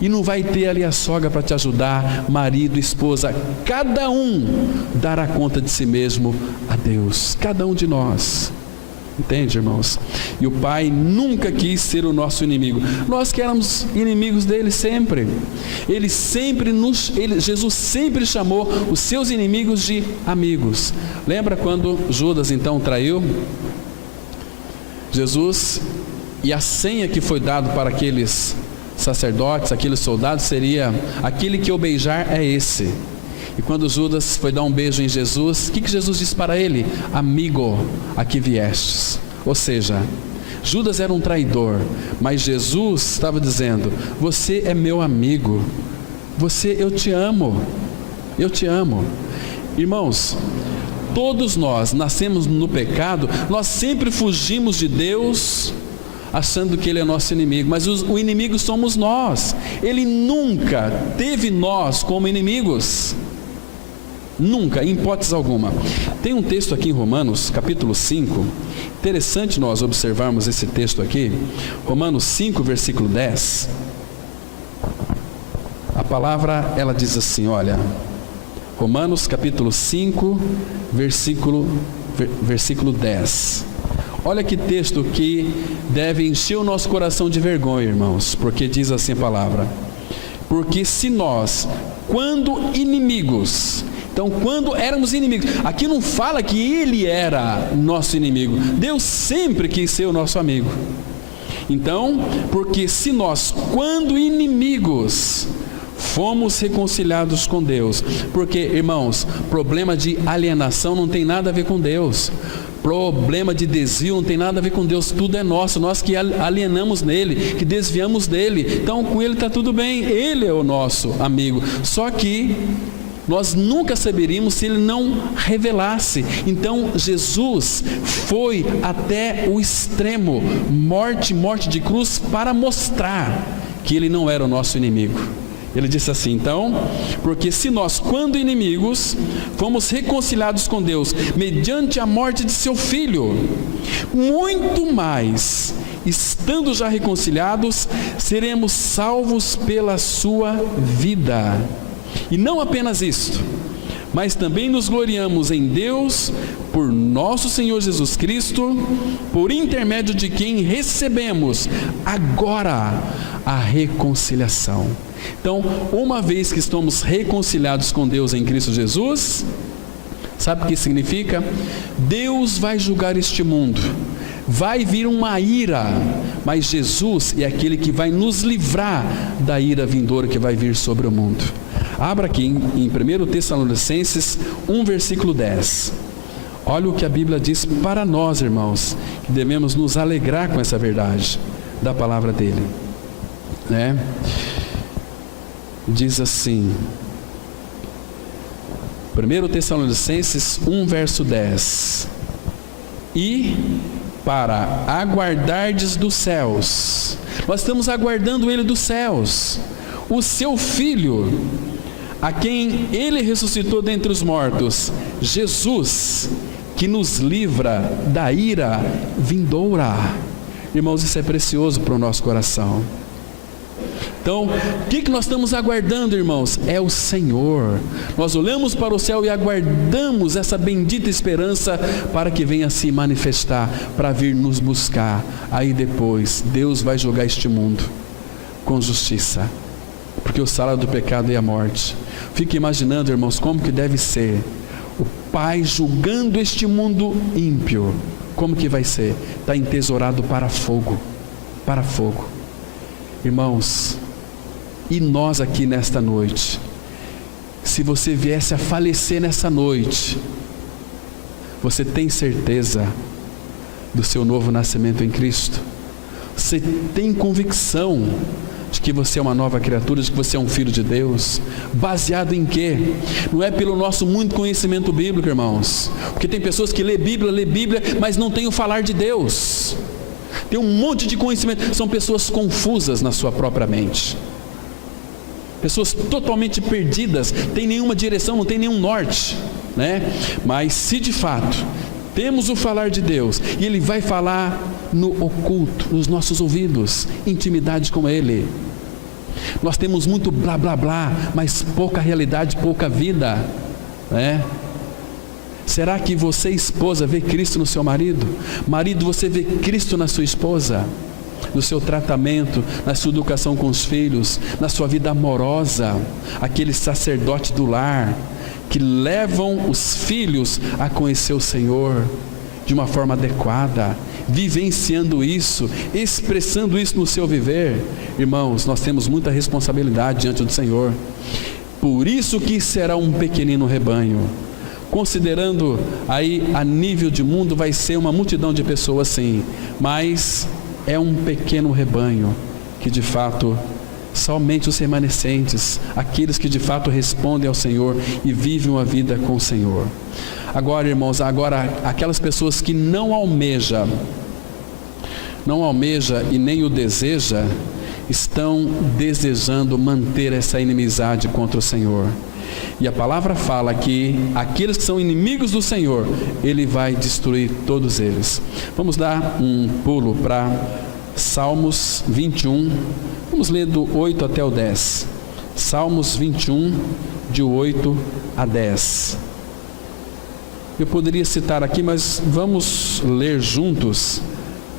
e não vai ter ali a sogra para te ajudar, marido, esposa, cada um dará conta de si mesmo a Deus, cada um de nós. Entende, irmãos? E o Pai nunca quis ser o nosso inimigo. Nós que éramos inimigos dele sempre. Jesus sempre chamou os seus inimigos de amigos. Lembra quando Judas então traiu Jesus? E a senha que foi dada para aqueles sacerdotes, aqueles soldados, seria: aquele que eu beijar é esse. E quando Judas foi dar um beijo em Jesus, o que Jesus disse para ele? Amigo, aqui viestes. Ou seja, Judas era um traidor, mas Jesus estava dizendo: você é meu amigo, eu te amo, eu te amo. Irmãos, todos nós nascemos no pecado, nós sempre fugimos de Deus, achando que Ele é nosso inimigo, mas o inimigo somos nós. Ele nunca teve nós como inimigos. Nunca, em hipótese alguma. Tem um texto aqui em Romanos, capítulo 5, interessante nós observarmos esse texto aqui, Romanos 5, versículo 10. A palavra, ela diz assim, olha, Romanos capítulo 5, versículo 10. Olha que texto que deve encher o nosso coração de vergonha, irmãos, porque diz assim a palavra: porque se nós, quando inimigos, então quando éramos inimigos, aqui não fala que ele era nosso inimigo, Deus sempre quis ser o nosso amigo. Então, porque se nós, quando inimigos, fomos reconciliados com Deus, porque, irmãos, problema de alienação não tem nada a ver com Deus, problema de desvio não tem nada a ver com Deus, tudo é nosso, nós que alienamos nele, que desviamos dele, então com ele está tudo bem, ele é o nosso amigo, só que nós nunca saberíamos se ele não revelasse. Então Jesus foi até o extremo, morte de cruz, para mostrar que ele não era o nosso inimigo. Ele disse assim: então, porque se nós, quando inimigos, fomos reconciliados com Deus mediante a morte de seu Filho, muito mais, estando já reconciliados, seremos salvos pela sua vida. E não apenas isto, mas também nos gloriamos em Deus por nosso Senhor Jesus Cristo, por intermédio de quem recebemos agora a reconciliação. Então, uma vez que estamos reconciliados com Deus em Cristo Jesus, sabe o que significa? Deus vai julgar este mundo, vai vir uma ira, mas Jesus é aquele que vai nos livrar da ira vindoura que vai vir sobre o mundo. Abra aqui em 1 Tessalonicenses 1, versículo 10. Olha o que a Bíblia diz para nós, irmãos, que devemos nos alegrar com essa verdade da palavra dele, né? Diz assim, 1 Tessalonicenses 1, verso 10: e para aguardardes dos céus, nós estamos aguardando ele dos céus, o seu Filho, a quem ele ressuscitou dentre os mortos, Jesus, que nos livra da ira vindoura. Irmãos, isso é precioso para o nosso coração. Então, o que nós estamos aguardando, irmãos? É o Senhor. Nós olhamos para o céu e aguardamos essa bendita esperança para que venha se manifestar, para vir nos buscar. Aí depois, Deus vai julgar este mundo com justiça, porque o salário do pecado é a morte. Fique imaginando, irmãos, como que deve ser o Pai julgando este mundo ímpio. Como que vai ser? Está entesourado para fogo, para fogo. Irmãos, e nós aqui nesta noite, se você viesse a falecer nessa noite, você tem certeza do seu novo nascimento em Cristo? Você tem convicção de que você é uma nova criatura, de que você é um filho de Deus? Baseado em quê? Não é pelo nosso muito conhecimento bíblico, irmãos, porque tem pessoas que lê Bíblia, mas não tem o falar de Deus. Tem um monte de conhecimento, são pessoas confusas na sua própria mente, pessoas totalmente perdidas, tem nenhuma direção, não tem nenhum norte, né? Mas se de fato temos o falar de Deus, e Ele vai falar no oculto, nos nossos ouvidos, intimidade com Ele. Nós temos muito blá blá blá, mas pouca realidade, pouca vida, né? Será que você, esposa, vê Cristo no seu marido? Marido, você vê Cristo na sua esposa? No seu tratamento, na sua educação com os filhos, na sua vida amorosa, aquele sacerdote do lar, que levam os filhos a conhecer o Senhor de uma forma adequada, vivenciando isso, expressando isso no seu viver. Irmãos, nós temos muita responsabilidade diante do Senhor. Por isso que será um pequenino rebanho. Considerando aí a nível de mundo, vai ser uma multidão de pessoas sim, mas é um pequeno rebanho que de fato, somente os remanescentes, aqueles que de fato respondem ao Senhor e vivem uma vida com o Senhor. Agora, irmãos, aquelas pessoas que não almeja e nem o deseja, estão desejando manter essa inimizade contra o Senhor. E a palavra fala que aqueles que são inimigos do Senhor, Ele vai destruir todos eles. Vamos dar um pulo para Salmos 21, vamos ler do 8 até o 10. Salmos 21, de 8 a 10. Eu poderia citar aqui, mas vamos ler juntos,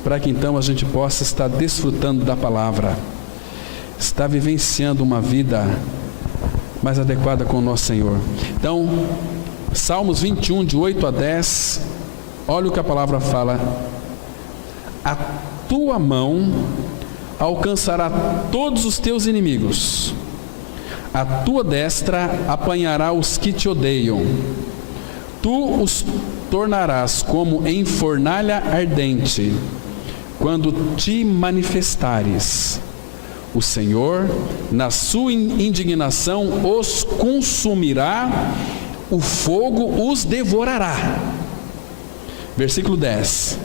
para que então a gente possa estar desfrutando da palavra, estar vivenciando uma vida mais adequada com o nosso Senhor. Então, Salmos 21, de 8 a 10, olha o que a palavra fala: a tua mão alcançará todos os teus inimigos, a tua destra apanhará os que te odeiam, tu os tornarás como em fornalha ardente, quando te manifestares. O Senhor, na sua indignação, os consumirá, o fogo os devorará. Versículo 10: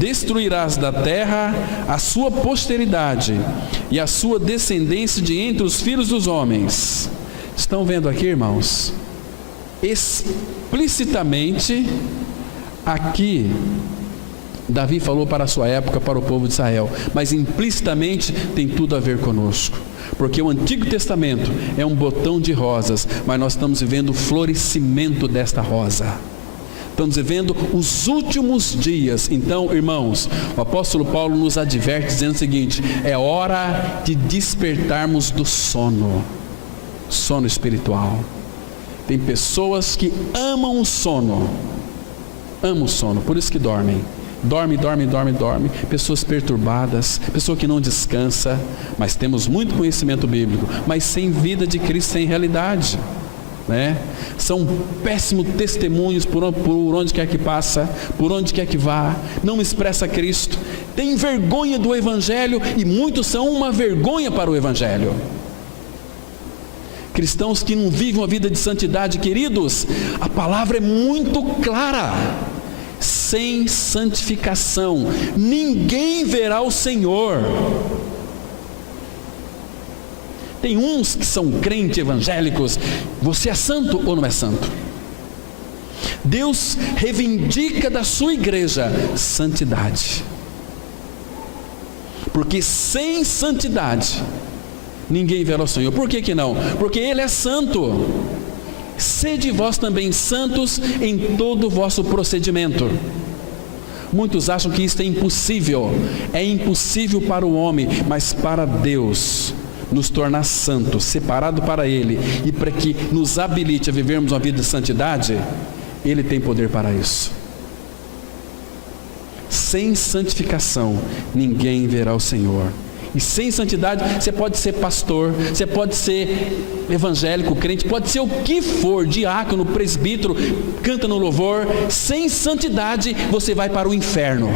destruirás da terra a sua posteridade e a sua descendência de entre os filhos dos homens. Estão vendo aqui, irmãos? Explicitamente, aqui, Davi falou para a sua época, para o povo de Israel, mas implicitamente tem tudo a ver conosco, porque o Antigo Testamento é um botão de rosas, mas nós estamos vivendo o florescimento desta rosa. Estamos vivendo os últimos dias. Então, irmãos, o apóstolo Paulo nos adverte dizendo o seguinte: é hora de despertarmos do sono espiritual. Tem pessoas que amam o sono, por isso que dorme, pessoas perturbadas, pessoa que não descansa, mas temos muito conhecimento bíblico, mas sem vida de Cristo, sem realidade, né? São péssimos testemunhos por onde quer que passa, por onde quer que vá, não expressa Cristo, tem vergonha do Evangelho, e muitos são uma vergonha para o Evangelho. Cristãos que não vivem uma vida de santidade, queridos, a palavra é muito clara: sem santificação ninguém verá o Senhor. Tem uns que são crentes evangélicos. Você é santo ou não é santo? Deus reivindica da sua igreja santidade, porque sem santidade ninguém verá o Senhor. Por que não? Porque Ele é santo. Sede vós também santos em todo o vosso procedimento. Muitos acham que isso é impossível. É impossível para o homem, mas para Deus nos tornar santos, separado para Ele, e para que nos habilite a vivermos uma vida de santidade, Ele tem poder para isso. Sem santificação ninguém verá o Senhor. E sem santidade, você pode ser pastor, você pode ser evangélico, crente, pode ser o que for, diácono, presbítero, canta no louvor. Sem santidade você vai para o inferno.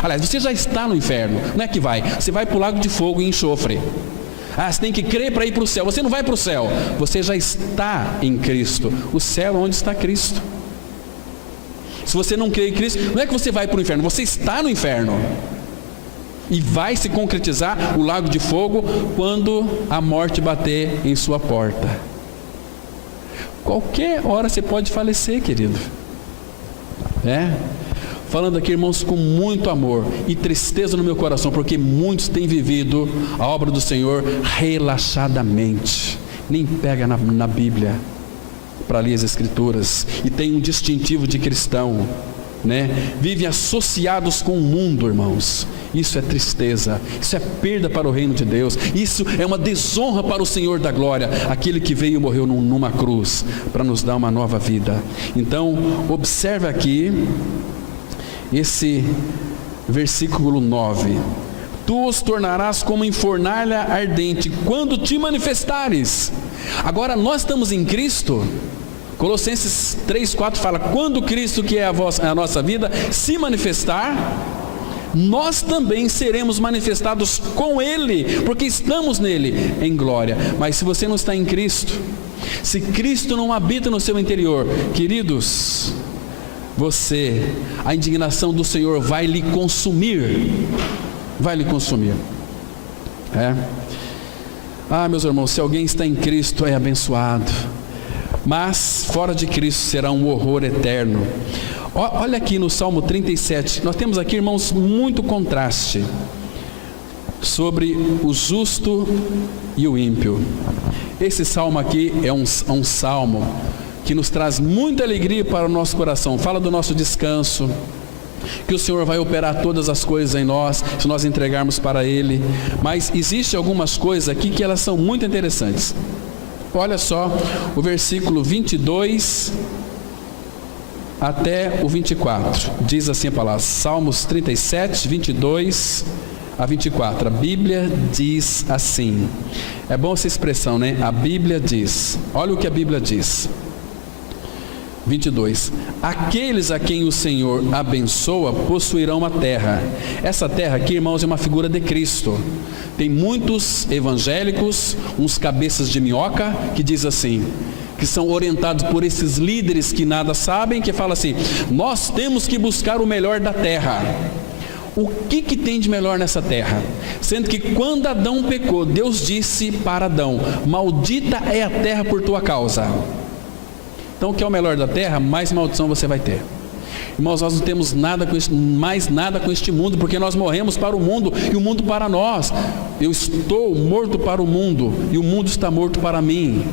Aliás, você já está no inferno. Não é que vai, você vai para o lago de fogo e enxofre. Você tem que crer para ir para o céu. Você não vai para o céu, você já está em Cristo. O céu é onde está Cristo. Se você não crê em Cristo, não é que você vai para o inferno, você está no inferno. E vai se concretizar o lago de fogo quando a morte bater em sua porta. Qualquer hora você pode falecer, querido. Falando aqui, irmãos, com muito amor e tristeza no meu coração, porque muitos têm vivido a obra do Senhor relaxadamente. Nem pega na Bíblia para ler as Escrituras, e tem um distintivo de cristão, Vivem associados com o mundo, irmãos. Isso é tristeza, isso é perda para o reino de Deus, isso é uma desonra para o Senhor da glória, aquele que veio e morreu numa cruz para nos dar uma nova vida. Então, observe aqui esse versículo 9: tu os tornarás como em fornalha ardente quando te manifestares. Agora nós estamos em Cristo. Colossenses 3:4 fala: quando Cristo, que é a nossa vida, se manifestar, nós também seremos manifestados com Ele, porque estamos nele em glória. Mas se você não está em Cristo, se Cristo não habita no seu interior, queridos, a indignação do Senhor vai lhe consumir. Meus irmãos, se alguém está em Cristo é abençoado, mas fora de Cristo será um horror eterno. Olha aqui no Salmo 37, nós temos aqui, irmãos, muito contraste sobre o justo e o ímpio. Esse salmo aqui é um salmo que nos traz muita alegria para o nosso coração. Fala do nosso descanso, que o Senhor vai operar todas as coisas em nós, se nós entregarmos para Ele. Mas existem algumas coisas aqui que elas são muito interessantes. Olha só o versículo 22 até o 24, diz assim a palavra, Salmos 37, 22 a 24, a Bíblia diz assim, é bom essa expressão, A Bíblia diz, olha o que a Bíblia diz, 22, aqueles a quem o Senhor abençoa possuirão a terra. Essa terra aqui, irmãos, é uma figura de Cristo. Tem muitos evangélicos, uns cabeças de minhoca, que diz assim: que são orientados por esses líderes que nada sabem, que falam assim: nós temos que buscar o melhor da terra. O que tem de melhor nessa terra? Sendo que quando Adão pecou, Deus disse para Adão: maldita é a terra por tua causa. Então, o que é o melhor da terra, mais maldição você vai ter. Irmãos, nós não temos mais nada com este mundo, porque nós morremos para o mundo e o mundo para nós. Eu estou morto para o mundo e o mundo está morto para mim.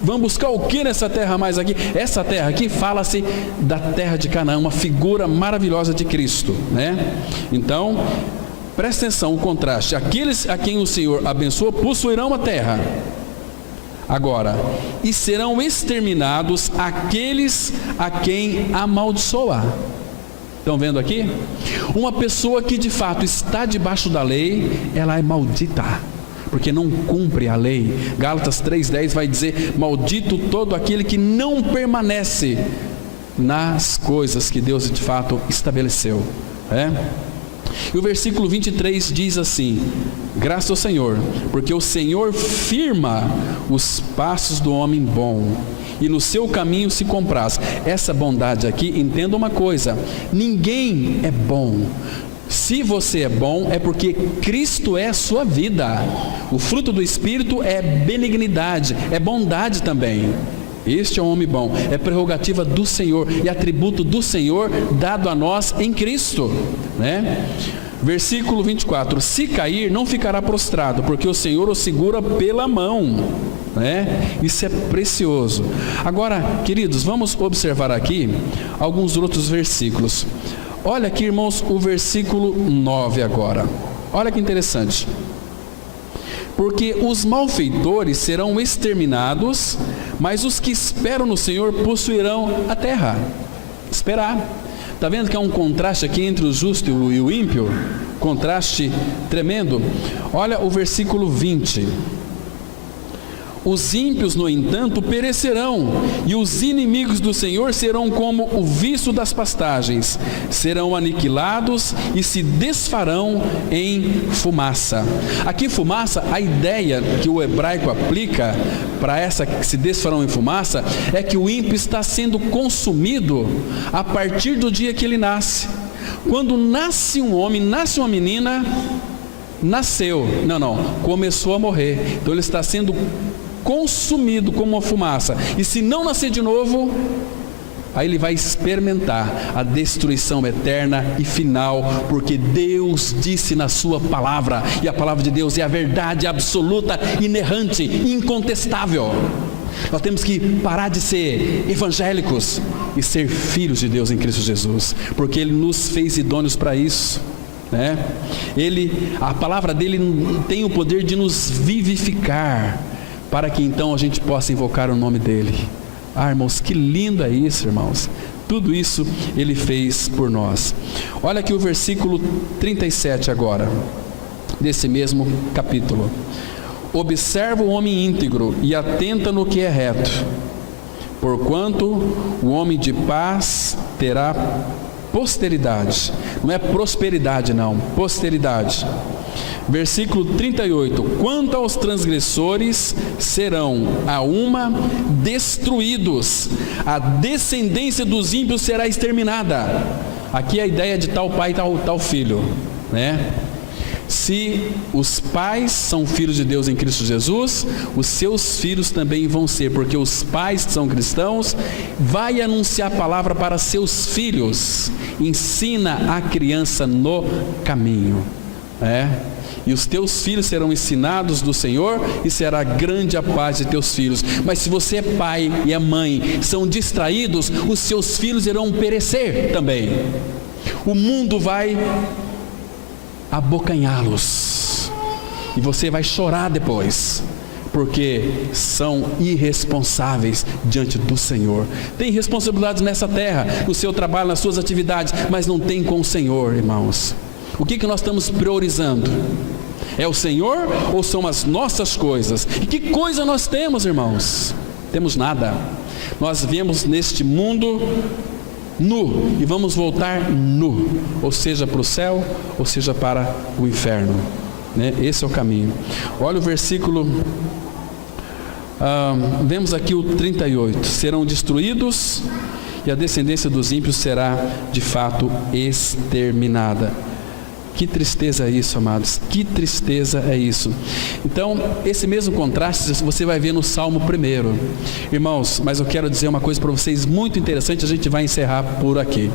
Vamos buscar o que nessa terra mais aqui? Essa terra aqui fala-se da terra de Canaã, uma figura maravilhosa de Cristo, né? Então, presta atenção, o contraste: aqueles a quem o Senhor abençoa possuirão a terra. Agora, e serão exterminados aqueles a quem amaldiçoa. Estão vendo aqui? Uma pessoa que de fato está debaixo da lei, ela é maldita, porque não cumpre a lei. Gálatas 3,10 vai dizer: maldito todo aquele que não permanece nas coisas que Deus de fato estabeleceu. E o versículo 23 diz assim: graças ao Senhor, porque o Senhor firma os passos do homem bom, e no seu caminho se compraz. Essa bondade aqui, entenda uma coisa: ninguém é bom. Se você é bom, é porque Cristo é a sua vida. O fruto do Espírito é benignidade, é bondade também. Este é um homem bom, é prerrogativa do Senhor e atributo do Senhor dado a nós em Cristo, né? Versículo 24: se cair, não ficará prostrado, porque o Senhor o segura pela mão, né? Isso é precioso. Agora, queridos, vamos observar aqui alguns outros versículos. Olha aqui, irmãos, o versículo 9 agora. Olha que interessante: porque os malfeitores serão exterminados, mas os que esperam no Senhor possuirão a terra. Esperar. Está vendo que há um contraste aqui entre o justo e o ímpio? Contraste tremendo. Olha o versículo 20. Os ímpios, no entanto, perecerão, e os inimigos do Senhor serão como o viço das pastagens, serão aniquilados e se desfarão em fumaça. Aqui fumaça, a ideia que o hebraico aplica para essa que se desfarão em fumaça, é que o ímpio está sendo consumido a partir do dia que ele nasce. Quando nasce um homem, nasce uma menina, começou a morrer. Então ele está sendo consumido como uma fumaça, e se não nascer de novo, aí ele vai experimentar a destruição eterna e final, porque Deus disse na sua palavra, e a palavra de Deus é a verdade absoluta, inerrante, incontestável. Nós temos que parar de ser evangélicos e ser filhos de Deus em Cristo Jesus, porque Ele nos fez idôneos para isso, né? A palavra dele tem o poder de nos vivificar, para que então a gente possa invocar o nome dele. Irmãos, que lindo é isso, irmãos. Tudo isso ele fez por nós. Olha aqui o versículo 37 agora, desse mesmo capítulo. Observa o homem íntegro e atenta no que é reto, porquanto o homem de paz terá posteridade. Não é prosperidade não, posteridade. Versículo 38: quanto aos transgressores, serão a uma destruídos, a descendência dos ímpios será exterminada. Aqui a ideia de tal pai e tal filho, né? Se os pais são filhos de Deus em Cristo Jesus, os seus filhos também vão ser, porque os pais que são cristãos vai anunciar a palavra para seus filhos. Ensina a criança no caminho, e os teus filhos serão ensinados do Senhor, e será grande a paz de teus filhos. Mas se você é pai e é mãe, são distraídos, os seus filhos irão perecer também. O mundo vai abocanhá-los, e você vai chorar depois, porque são irresponsáveis diante do Senhor. Tem responsabilidades nessa terra, no seu trabalho, nas suas atividades, mas não tem com o Senhor, irmãos. O que nós estamos priorizando? É o Senhor ou são as nossas coisas? E que coisa nós temos, irmãos? Temos nada. Nós viemos neste mundo nu e vamos voltar nu, ou seja para o céu, ou seja para o inferno, né? Esse é o caminho. Olha o versículo Vemos aqui o 38, serão destruídos e a descendência dos ímpios será de fato exterminada. Que tristeza é isso, amados, que tristeza é isso. Então, esse mesmo contraste você vai ver no Salmo 1. Irmãos, mas eu quero dizer uma coisa para vocês muito interessante, a gente vai encerrar por aqui.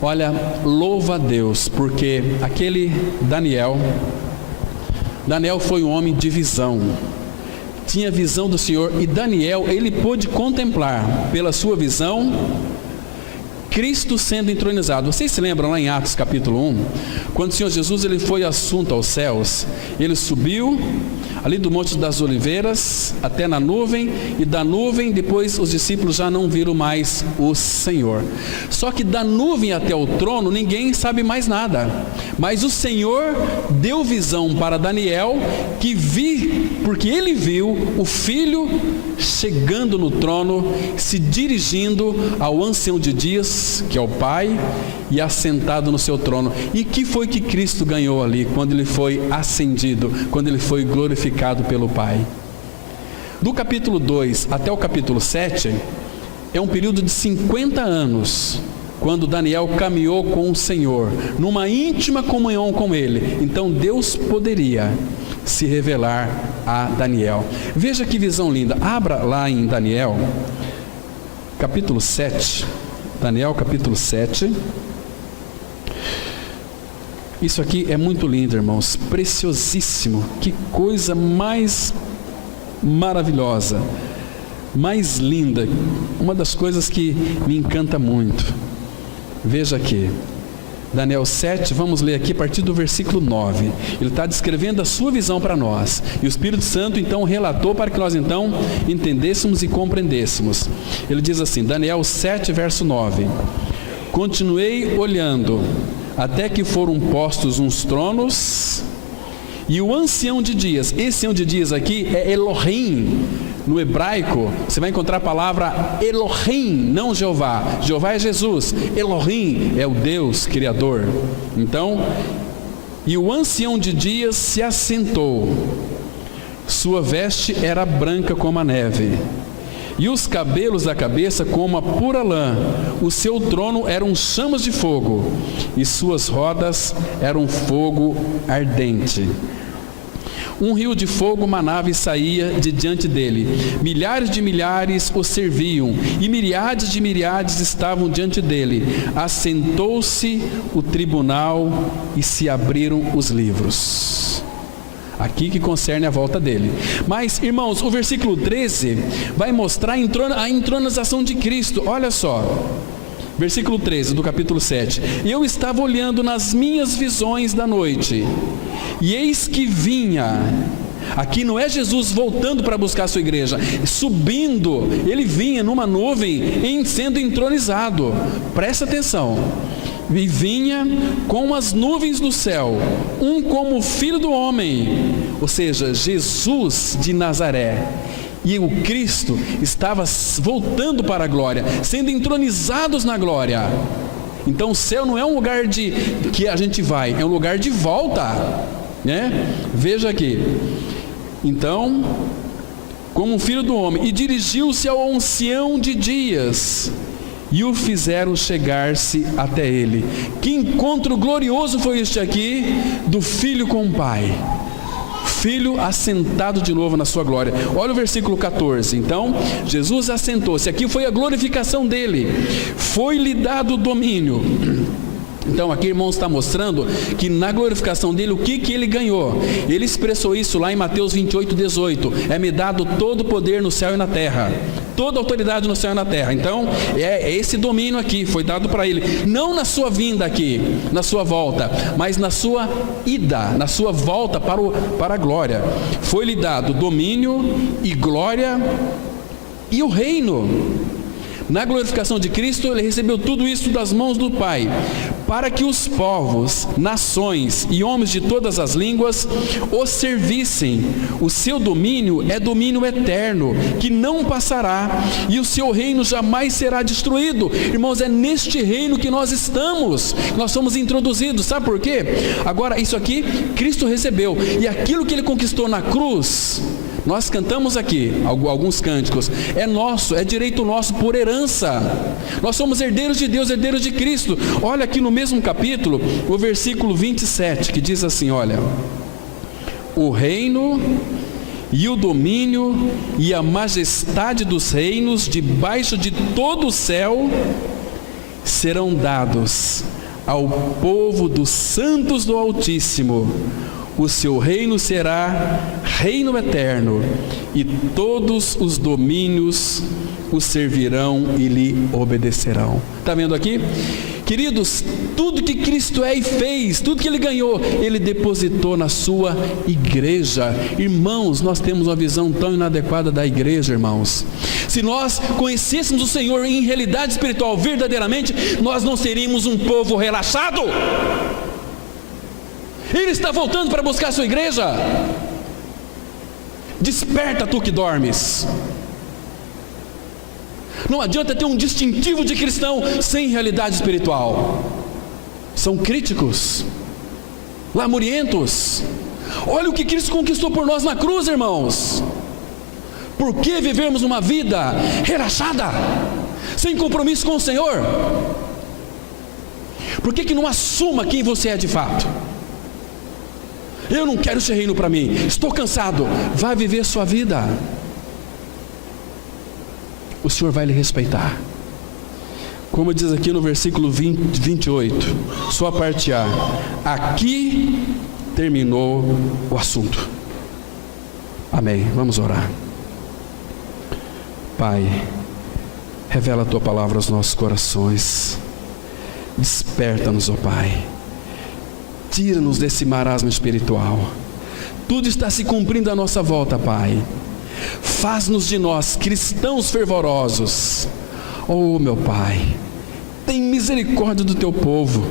Olha, louva a Deus, porque aquele Daniel foi um homem de visão, tinha visão do Senhor, e Daniel, ele pôde contemplar pela sua visão Cristo sendo entronizado. Vocês se lembram lá em Atos capítulo 1, quando o Senhor Jesus ele foi assunto aos céus, ele subiu ali do Monte das Oliveiras até na nuvem, e da nuvem depois os discípulos já não viram mais o Senhor. Só que da nuvem até o trono ninguém sabe mais nada, mas o Senhor deu visão para Daniel, porque ele viu o Filho chegando no trono, se dirigindo ao ancião de dias, que é o Pai, e assentado no seu trono. E que foi que Cristo ganhou ali, quando ele foi ascendido, quando ele foi glorificado pelo Pai? Do capítulo 2 até o capítulo 7, é um período de 50 anos, quando Daniel caminhou com o Senhor, numa íntima comunhão com Ele. Então Deus poderia se revelar a Daniel. Veja que visão linda. Abra lá em Daniel, capítulo 7. Daniel, capítulo 7. Isso aqui é muito lindo, irmãos. Preciosíssimo. Que coisa mais maravilhosa, mais linda. Uma das coisas que me encanta muito. Veja aqui. Daniel 7, vamos ler aqui a partir do versículo 9. Ele está descrevendo a sua visão para nós. E o Espírito Santo então relatou para que nós então entendêssemos e compreendêssemos. Ele diz assim, Daniel 7, verso 9. Continuei olhando, até que foram postos uns tronos, e o ancião de dias, esse ancião de dias aqui é Elohim. No hebraico, você vai encontrar a palavra Elohim, não Jeová. Jeová é Jesus, Elohim é o Deus Criador. Então, e o ancião de dias se assentou, sua veste era branca como a neve, e os cabelos da cabeça como a pura lã. O seu trono eram chamas de fogo, e suas rodas eram fogo ardente. Um rio de fogo manava e saía de diante dele. Milhares de milhares o serviam, e milhares de milhares estavam diante dele. Assentou-se o tribunal e se abriram os livros. Aqui que concerne a volta dele. Mas, irmãos, o versículo 13 vai mostrar a entronização de Cristo. Olha só. Versículo 13 do capítulo 7. Eu estava olhando nas minhas visões da noite, e eis que vinha. Aqui não é Jesus voltando para buscar a sua igreja, subindo, ele vinha numa nuvem sendo entronizado. Presta atenção. E vinha com as nuvens do céu, um como o Filho do Homem, ou seja, Jesus de Nazaré. E o Cristo estava voltando para a glória, sendo entronizados na glória. Então o céu não é um lugar que a gente vai, é um lugar de volta, né? Veja aqui. Então, como o Filho do Homem, e dirigiu-se ao ancião de dias, e o fizeram chegar-se até ele. Que encontro glorioso foi este aqui, do Filho com o Pai. Filho assentado de novo na sua glória. Olha o versículo 14. Então, Jesus assentou-se. Aqui foi a glorificação dele. Foi-lhe dado o domínio. Então aqui, irmãos, está mostrando que na glorificação dele, o que ele ganhou? Ele expressou isso lá em Mateus 28, 18. É-me dado todo o poder no céu e na terra. Toda a autoridade no céu e na terra. Então, é esse domínio aqui, foi dado para ele. Não na sua vinda aqui, na sua volta, mas na sua ida, na sua volta para a glória. Foi-lhe dado domínio e glória e o reino. Na glorificação de Cristo, ele recebeu tudo isso das mãos do Pai, para que os povos, nações e homens de todas as línguas o servissem. O seu domínio é domínio eterno, que não passará, e o seu reino jamais será destruído. Irmãos, é neste reino que nós estamos, nós somos introduzidos. Sabe por quê? Agora, isso aqui, Cristo recebeu, e aquilo que ele conquistou na cruz, Nós cantamos aqui alguns cânticos, é nosso, é direito nosso por herança. Nós somos herdeiros de Deus, herdeiros de Cristo. Olha aqui no mesmo capítulo, o versículo 27, que diz assim, olha: o reino e o domínio e a majestade dos reinos debaixo de todo o céu serão dados ao povo dos santos do Altíssimo. O seu reino será reino eterno, e todos os domínios o servirão e lhe obedecerão. Está vendo aqui? Queridos, tudo que Cristo é e fez, tudo que Ele ganhou, Ele depositou na sua igreja. Irmãos, nós temos uma visão tão inadequada da igreja, irmãos. Se nós conhecêssemos o Senhor em realidade espiritual verdadeiramente, nós não seríamos um povo relaxado. Ele está voltando para buscar a sua igreja. Desperta, tu que dormes. Não adianta ter um distintivo de cristão sem realidade espiritual. São críticos, lamurientos. Olha o que Cristo conquistou por nós na cruz, irmãos. Por que vivermos uma vida relaxada, sem compromisso com o Senhor? Por que não assuma quem você é de fato? Eu não quero esse reino para mim, estou cansado. Vai viver sua vida. O Senhor vai lhe respeitar. Como diz aqui no versículo 28, sua parte A: aqui terminou o assunto. Amém. Vamos orar. Pai, revela a tua palavra aos nossos corações. Desperta-nos, ó Pai. Tira-nos desse marasmo espiritual. Tudo está se cumprindo à nossa volta, Pai. Faz-nos de nós cristãos fervorosos. Oh, meu Pai, tem misericórdia do teu povo.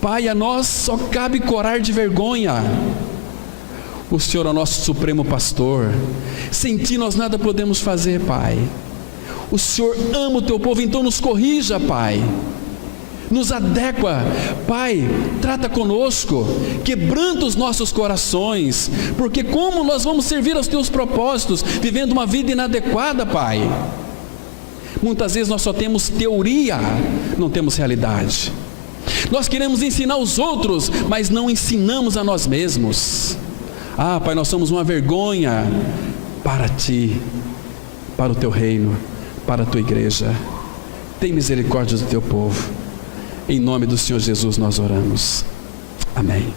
Pai, a nós só cabe corar de vergonha. O Senhor é o nosso supremo pastor. Sem ti nós nada podemos fazer, Pai. O Senhor ama o teu povo, então nos corrija, Pai. Nos adequa, Pai, trata conosco, quebranta os nossos corações, porque como nós vamos servir aos teus propósitos, vivendo uma vida inadequada, Pai? Muitas vezes nós só temos teoria, não temos realidade. Nós queremos ensinar os outros, mas não ensinamos a nós mesmos. Ah, Pai, nós somos uma vergonha para ti, para o teu reino, para a tua igreja. Tem misericórdia do teu povo. Em nome do Senhor Jesus nós oramos. Amém.